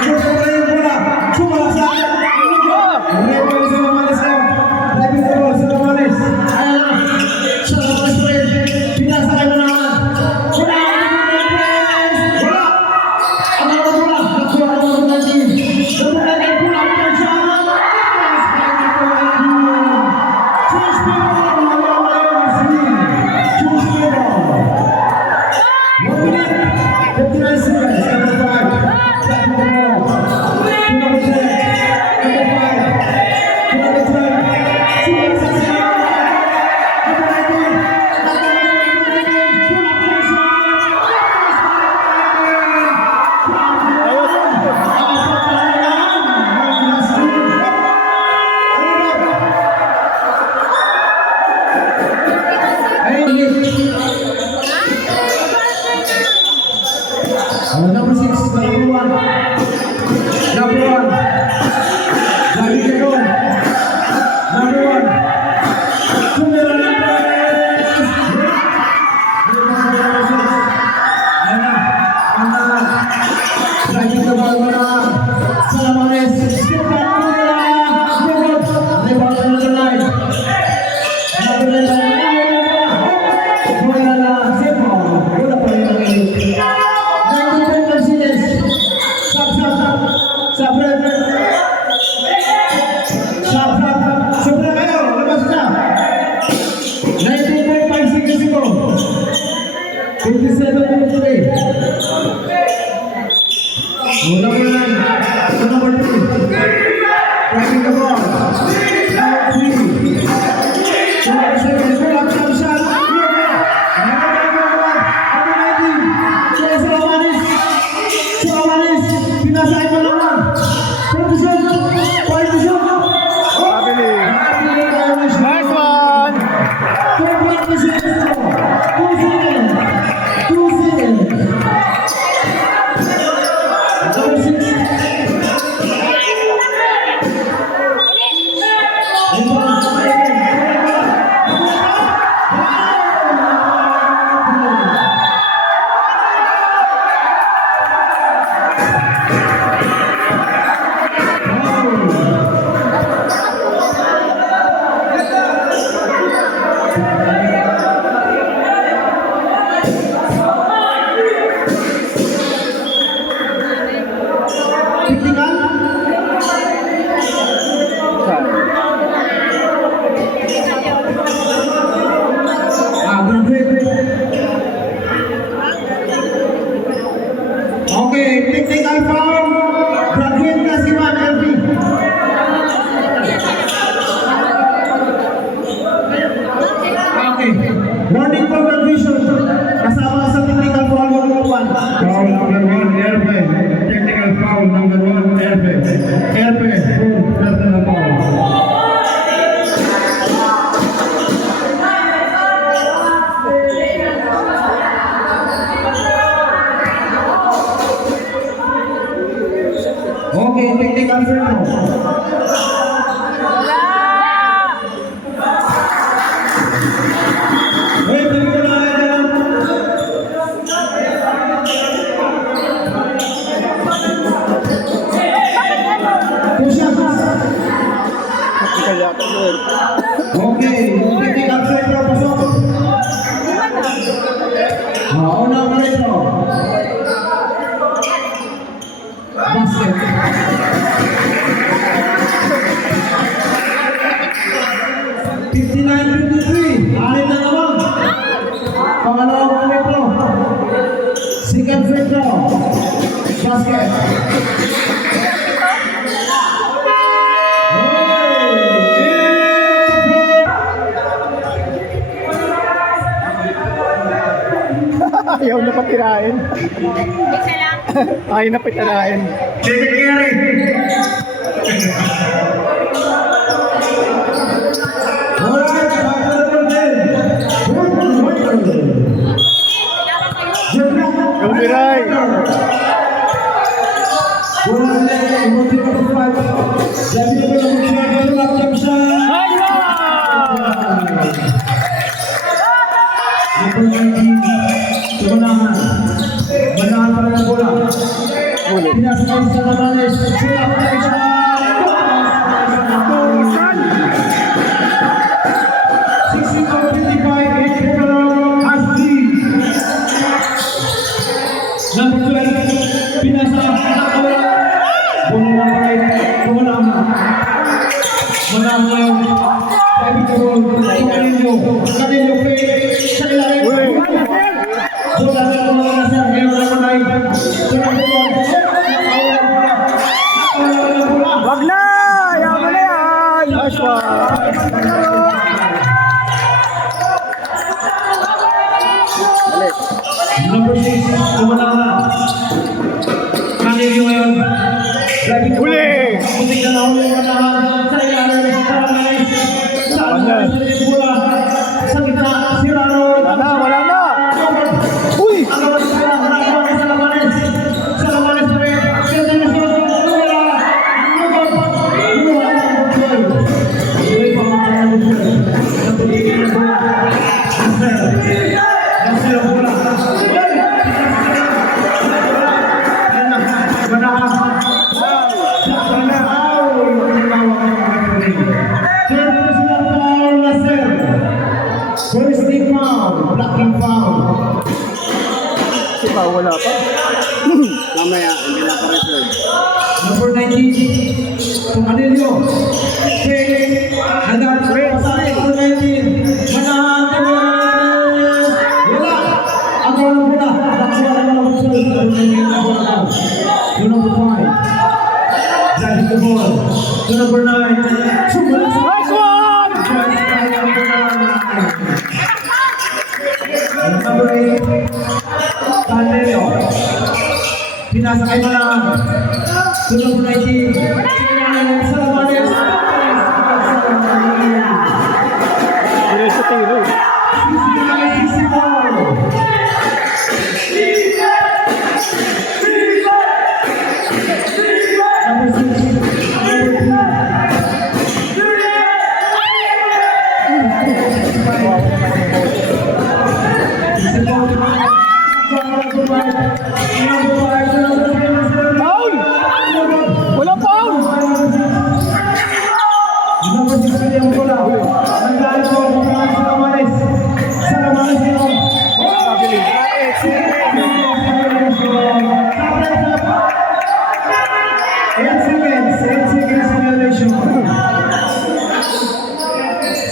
Number 5 pa rin yung bola. Sumala sa akin. Repo sa Mamalis lang. Driving the ball sa Mamalis. Ayan na. Sa Mamalis pa rin. Pinasakay mo naman. Bola. Bola. Ang mga bola. Nakuha ng mga natin. Number 9 bola. Number 6, number 1. Number 1. Lagi ke gol. Number 1. Sumera Lopez. Lagi ke bawah mana? Salamanes. Number 2. Passing the ball. Now 3. Seconds. Nice one! Ayaw na patirahin. Isa lang. Ayaw na patirahin. Secretary. Alright, Go Biray! Number 12, pinasa nakawala. Bola ng right, bola ng Manang sabi ko Canelo play sa ilalim. Bola ng mga nasa ngayon naman ay Wag na! Ayaw mo na yan! Nice one! Number 6, Kumanangan. Canelo ngayon. Huli! Putik na nahuli Kumanangan sa ilalim. Sa bola. Sa gitna, si Rano. Wala na! Uy! First foul, blocking foul. Si Pao wala pa. Mamaya, hindi na pa-reserve. Number 19, Canelo. Okay, hanggang sa number 19, Manahan. Wala. Ang wala muna. Nakuha na lang sa number 5. Dahil the ball. To number 9. Nice one! Number 8, Canelo. Pinasakay mo lang. To number 19, Salamanes. Diretso sa tiro. 64. Number 6. Paul! Wala Paul! Number 6 yung bola. Nandaan po ang Salamanes. Salamanes yun. Eight seconds simulation.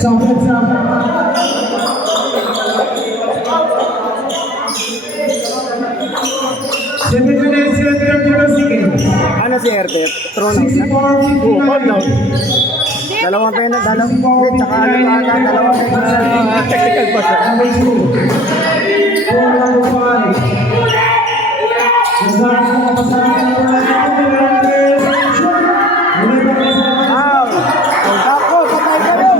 Sounds up. 7 minutes and 30 seconds. Ano si Erte? Thrown out na? 64, Oh, Paul down. Dalawang pena, dalawang. Tsaka ano pa ata, dalawang pena. Technical pa siya. Number 2. For number 5. Nagkaroon sa kapasahan ng Ow! Ako, patay ka rin!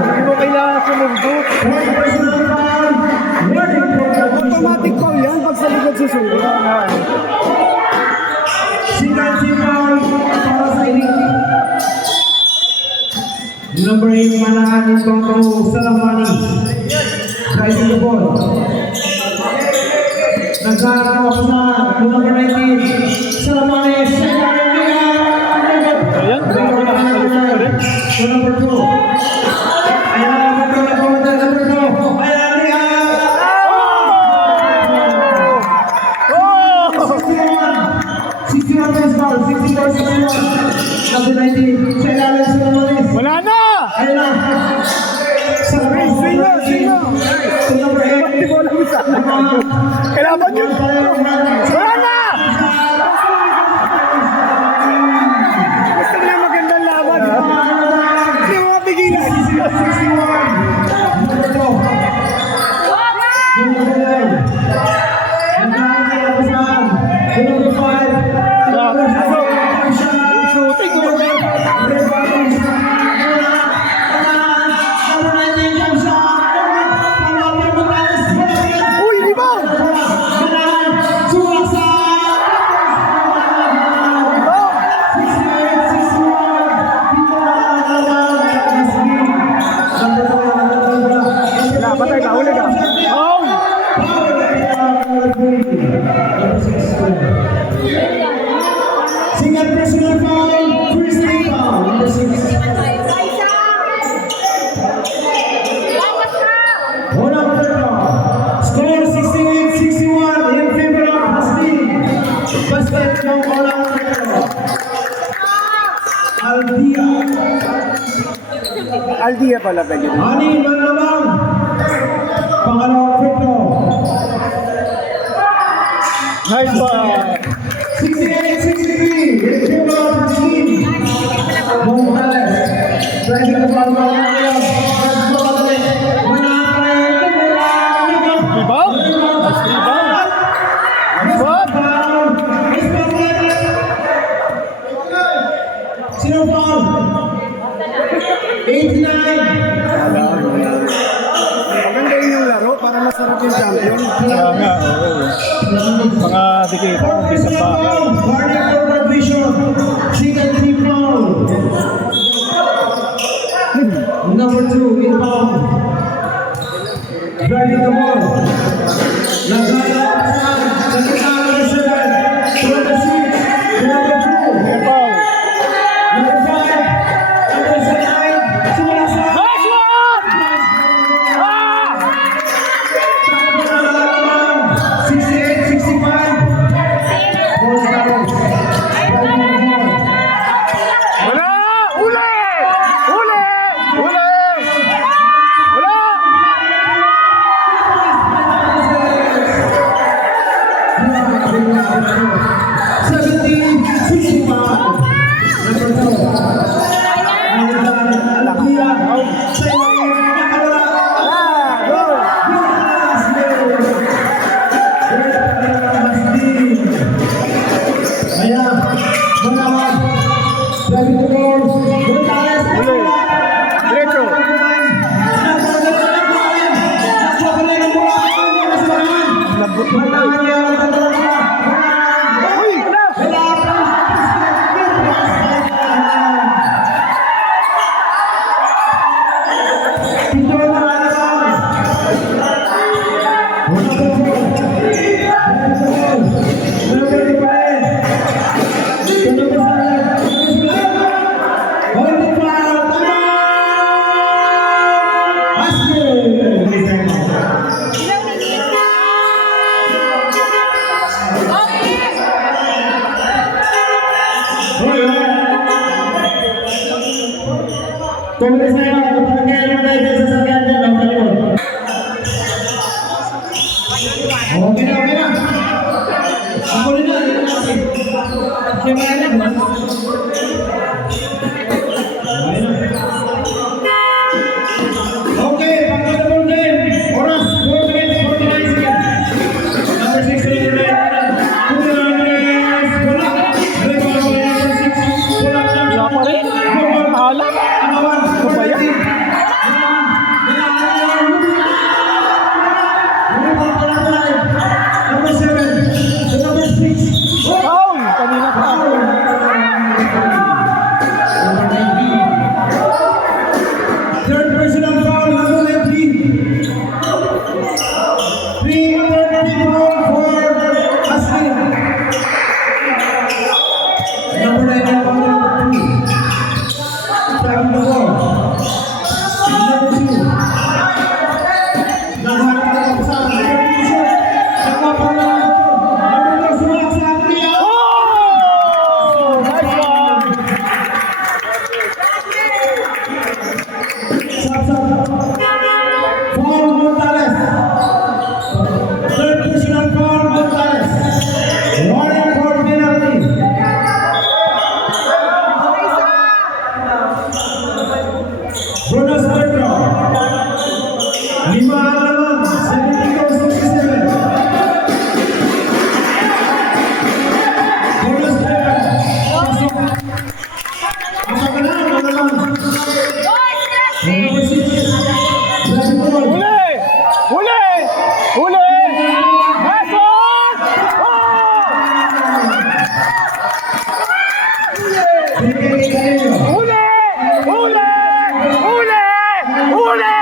Hindi mo kailangan sumundot. Automatic foul yan pag sa likod susunod. Single para sa iling. Number 8, Manahan in control, Salamani. Driving the ball. Nagkaroon ako sa number 19, Salamani. Ayan, grabe nakakalusot pa rin. So number 2. Ayan, number 2. Ayan, Oh! 61 points foul, 64-61. Number 19, sa ilalim sa Salamani. Wala na! Ayun na. Sino? So number 8. Hindi mo alam isa. Kailangan yun. Wala na! Gusto niya magandang laban. Hindi mo mapigilan. Number 2. Number 9. huli ka. Oh! Single personal foul, Christy foul, number 6. Hold up, score 68-61 in favor of Hastin. Basket ng Olang Aldia. Aldia pala pwede. Ani Manamang. Pangalawang free throw. Nice one! 68-63 in favor of Hastin. Morales. Driving the ball from Aldia. Rebound? Nice rebound. Nice one! Sino foul? 89. Maganda yun yung laro para masarap yung champion. Kaya nga, oo. Mga dikita, hindi sa bahay. Warning for revision. Second team foul. Number 2, inbound. Driving the ball. Nagkaya. Nagkaya number 7. Number 6. Number 2. May foul. Number 5. Number 9. Simula sa. Nice one! Ah! 68-65. Ball carries. Wala! Uli! Uli! Uli! Wala! Uli! Diretso! Labot mo. Uy! Tumalis na yun, kapagyan mo na ito sa sakyan dyan, ang kalimot. Okay na, okay na. Ako rin na, ito na kasi. Siyempre na, ba? Okay, pagkatapon din. Oras, 4 minutes, 49 seconds. Number 6, number 9. Kumalas, wala. Rebound, number 6. Wala na. Wala pa rin. Alam. Ano ba yan? Number 7, number 6. Foul! Kanina pa. Third personal foul, number 19. Three third team foul for Hastin. Number 9 foul, number 2. Tagging the ball. Number 2. Nahanap na ang kasama. Number 2 shot. Saka pa na number 2. Number 2 sumak sa Aldia. Oh! Nice one! Foul Morales. Third personal foul Morales. Warning for penalty. Bonus third round. 5 naman. 72-67. Bonus third round. Pasok. Pasok ka na. Ano naman? Number 6. Driving the ball. Uli! Uli! Uli! Nice one! Oh! Uli! Uli! Uli! Uli!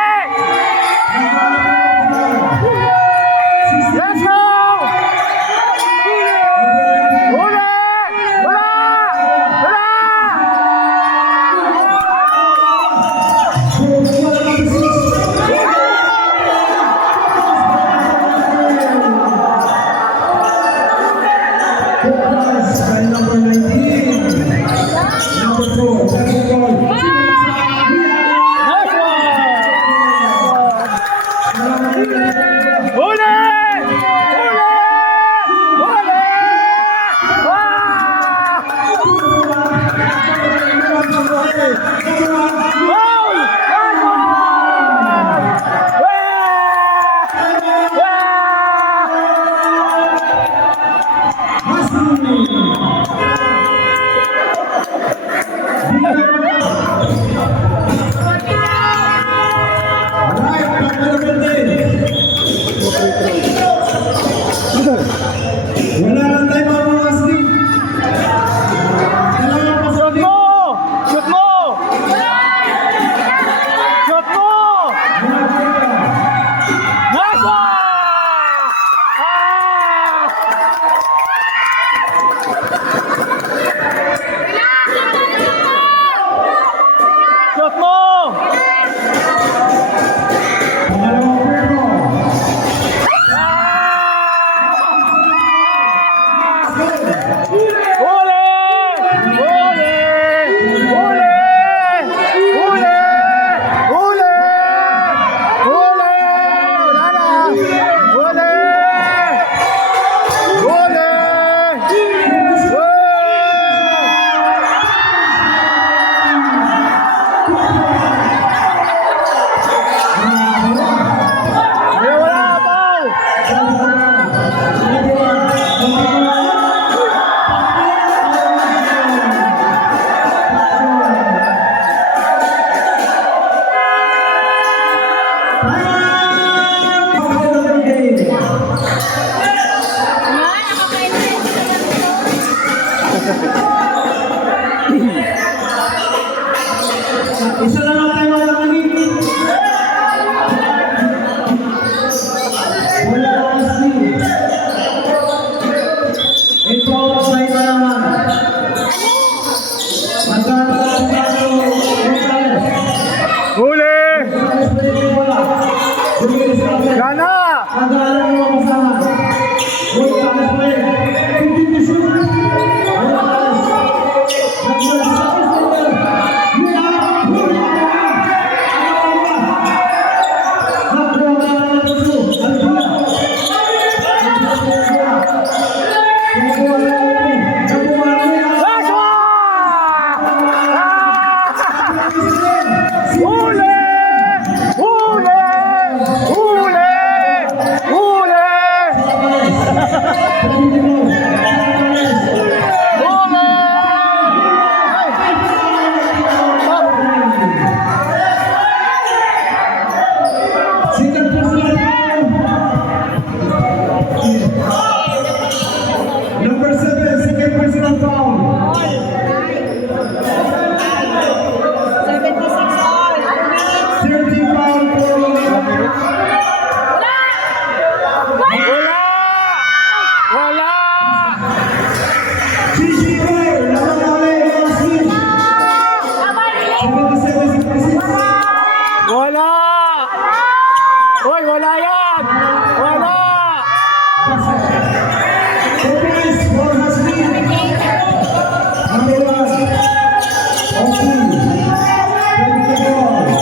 Hoy, wala yan! Wala! Surprise for Hasni. Number 1. Austin. 24.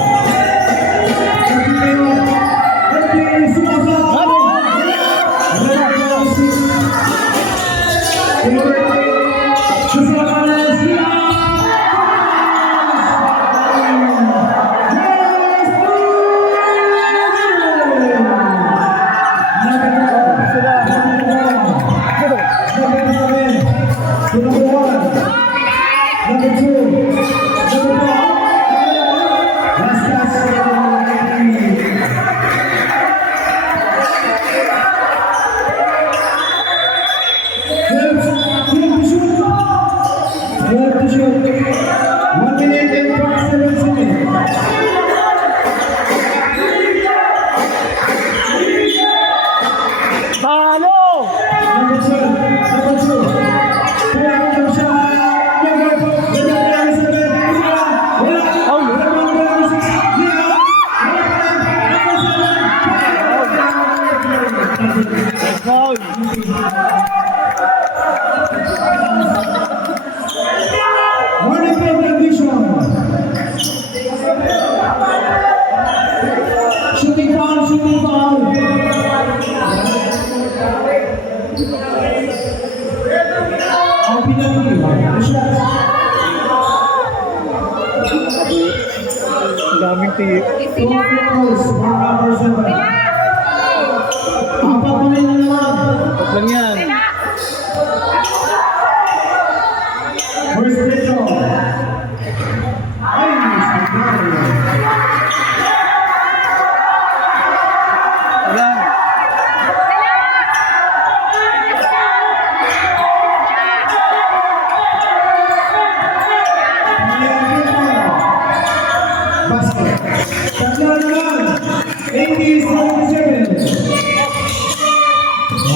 34. Sumasa. Talo! Foul! Shooting foul, shooting foul. Ang pinaguli, shot. Ang daming tip. Two fouls for number 7. Apat pa rin na naman. Lang yan. First free throw. Ay, Wala. basket. Tatlo naman. 80-77.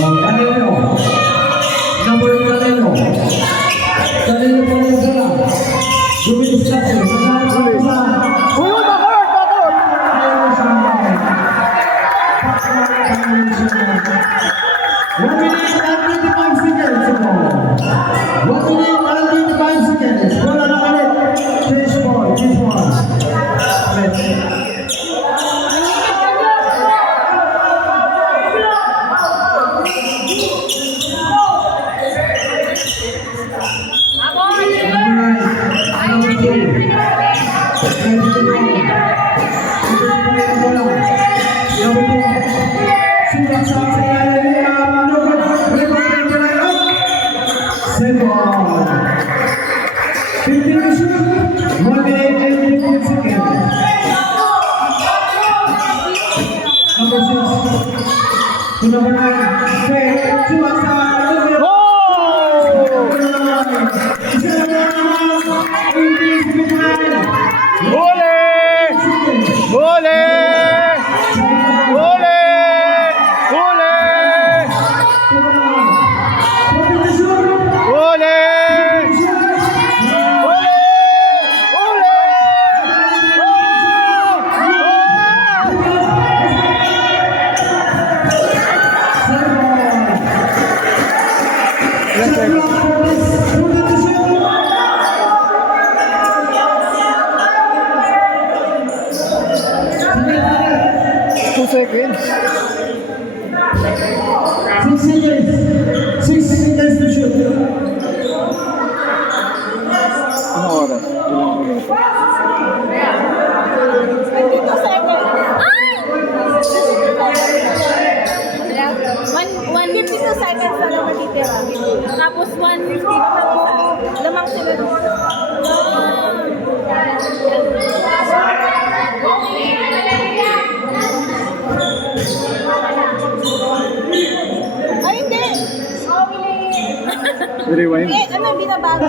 Canelo. Number Canelo. Canelo pa rin sila. Jubilee Sassi. Uy, bakit? Bakit? One minute and 25 seconds. 1 minute and 25 seconds. Wala na ulit. Change ball. Change ball. Number 9, Faye, Suasa, Huli! Huli! Huli! Huli! Huli! Seconds. 6 seconds. 6 seconds to shoot. Ano oras? Ilang minuto? One 52 seconds na lang matitira. Tapos 150 na isa. Lamang sila doon. Ay, hindi. Rewind. Eh, ano, binabago.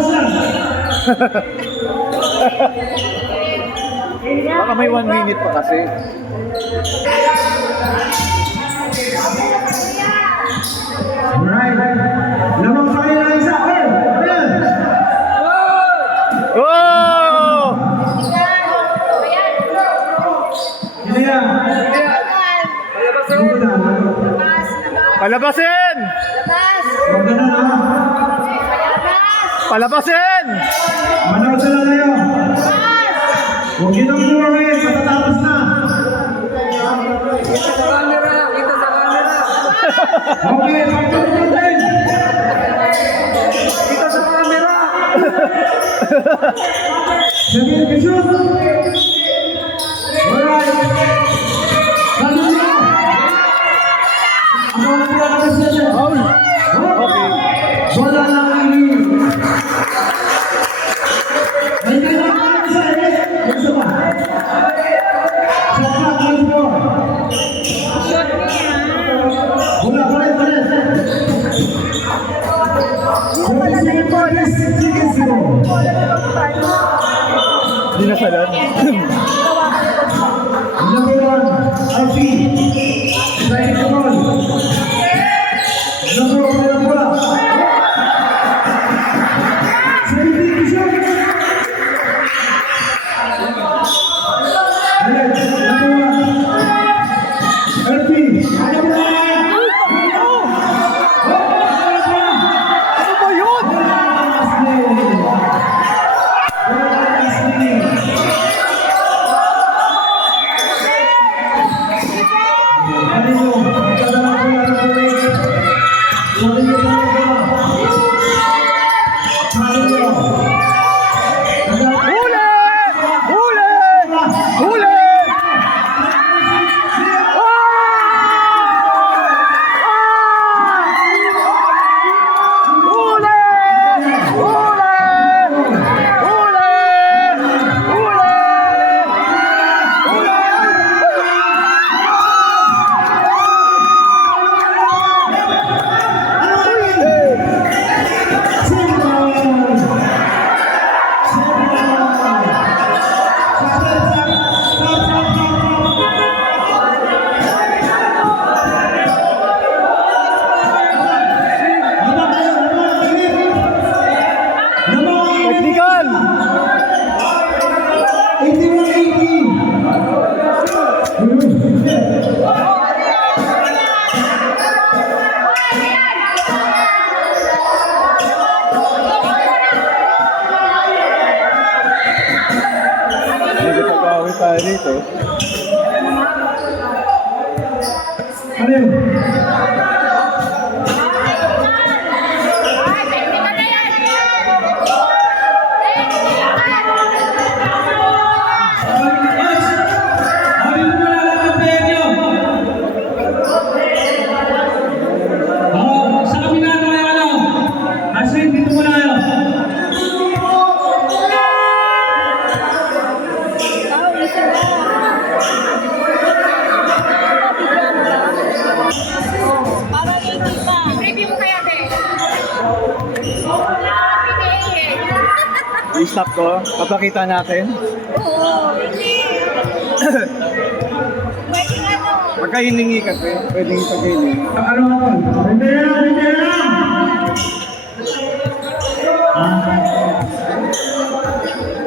Baka may 1 minute pa kasi. Alright. Lamang pa rin ang isa. Oh! Ayan! Oh! Ilya! Palabasin! Labas! Maganda na. Labas! Palabasin! Manood na lang kayo. Huwag nyo nang buwagin. Matatapos na. Okay, pagkakas natin. Kita sa camera. Sabihin ka shoot. Alright. Lalo na. Ako ang pinakakas natin. Foul! Okay. Bola lang ini. May kailangan sa akin. Gusto ba? Sa platform mo. Bola, pares. 47 points, chicken zero. Hindi na salan. Number 1, Alfie. Strike the ball. Number 1, bola. Safety, shot. Alright, number 1. Alfie. Ano ba yun? Huli! Huli! Huli! Huli! Huli! Huli! Technical! 81-80. Nagpapawin tayo dito. Ano yun? Para hindi pa. Review mo kaya, be. I-stop ko. Papakita natin. Oo, hindi. Pwede nga no. Pagka hiningi kasi, pwedeng pag-hiningi. Ano ako? Hindi lang!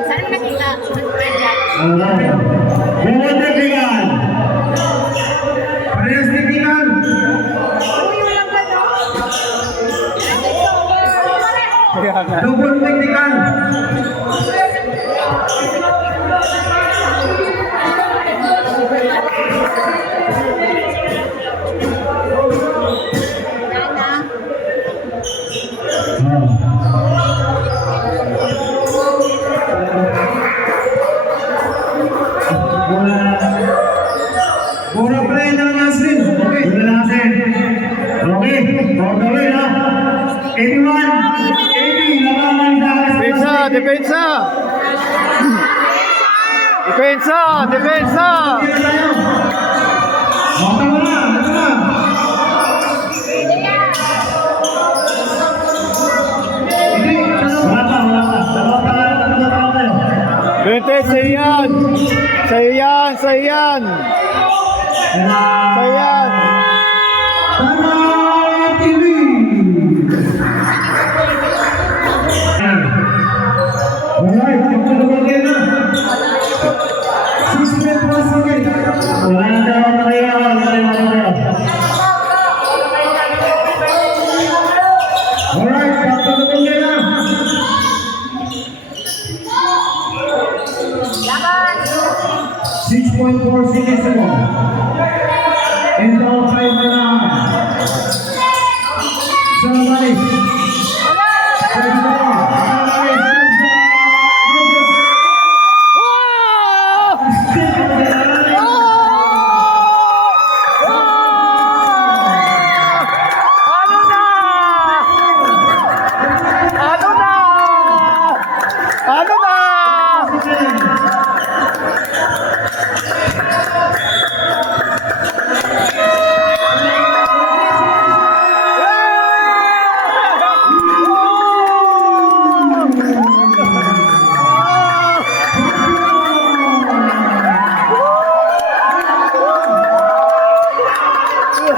Saan mo nakita? Buong technical! Parehas technical! Kaya nga. Double technical! Bola play na Nasrin. Okay. Bola Nasrin. Okay. Pagkawin ha. 81-80. Labanan sa Depensa! Depensa! Depensa! Depensa! Mata mo na. Ito na. Wala pa. Dalawa pa kayo. Bente, sa'yo yan! Sa'yo yan! Sa'yo yan! Sa'yo yan! Tama TV. Alright, pagkakalagay na. 6 minutes plus again. Wala na daw na kayo.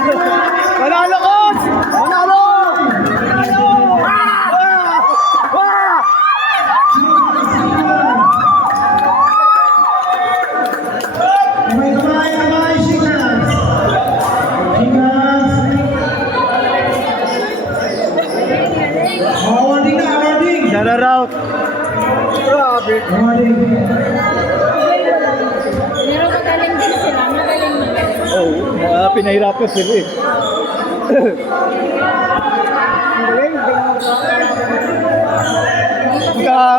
Panalo, coach! Panalo! Panalo! Wah! Kamay, Shikas. Awarding na, awarding. Shout out. Grabe. Awarding. Pero magaling din sila. Magaling magaling. Oh, pinahirapan sila eh.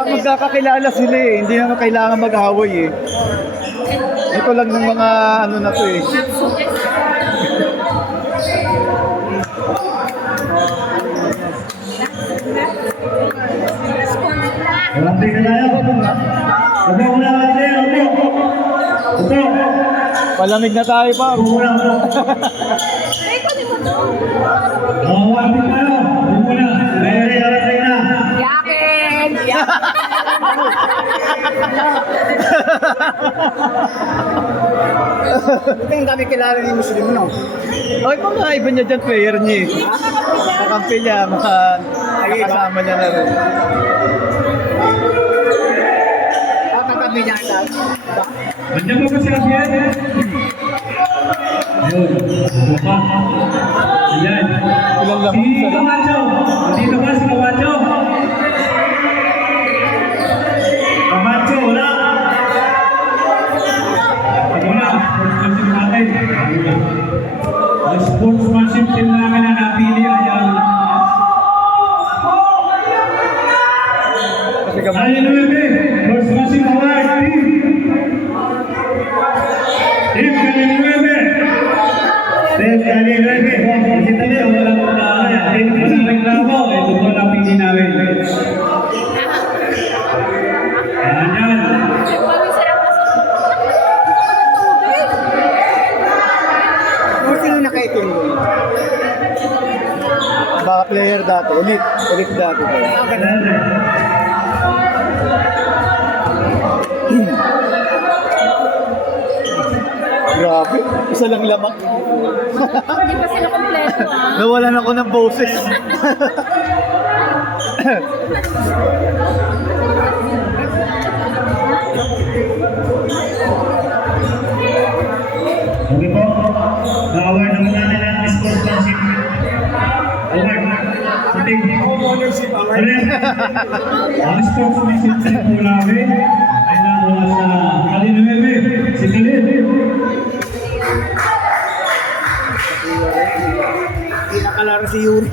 Magkakakilala sila eh. Hindi naman kailangan mag-away eh. Ito lang ng mga ano na to eh. Awarding na tayo. Upo muna natin, upo. Upo. Palamig na tayo pa. Upo muna, upo. Awarding tayo. Upo muna. Mary, awarding na. Yakin! Ang dami kilala ni Muslim, no? Okay pa nga, iba niya dyan player niya eh. Kakampi niya, mga kasama niya na rin. Katabi niya ata. Nandiyan mo ba si Rafiel? Ayun. Ano pa? Ayan. Ilang lang? Si Isa lang? Camacho. Dito ba si Camacho? Camacho, wala. Wala. Sportsmanship natin. Ang sportsmanship team namin na napili. Ayan. Kasi kamay. Kali 9. Sportsmanship award. Team Kali 9. Team Kali 9. Kita niyo, walang kaya. Team walang reklamo. Ito po napili namin. Ayan. Sino nakaitim doon? Baka player dati. Elite dati. Grabe. Isa lang lamang. Hindi pa sila kompleto ah. Nawalan ako ng boses. Okay po. Na-award naman natin ang sportsmanship. Award. Sa team. Ownership award. Ang sportsmanship team po namin ay nakuha sa Kali 9. Si Khalid. Hindi nakalaro si Yuri.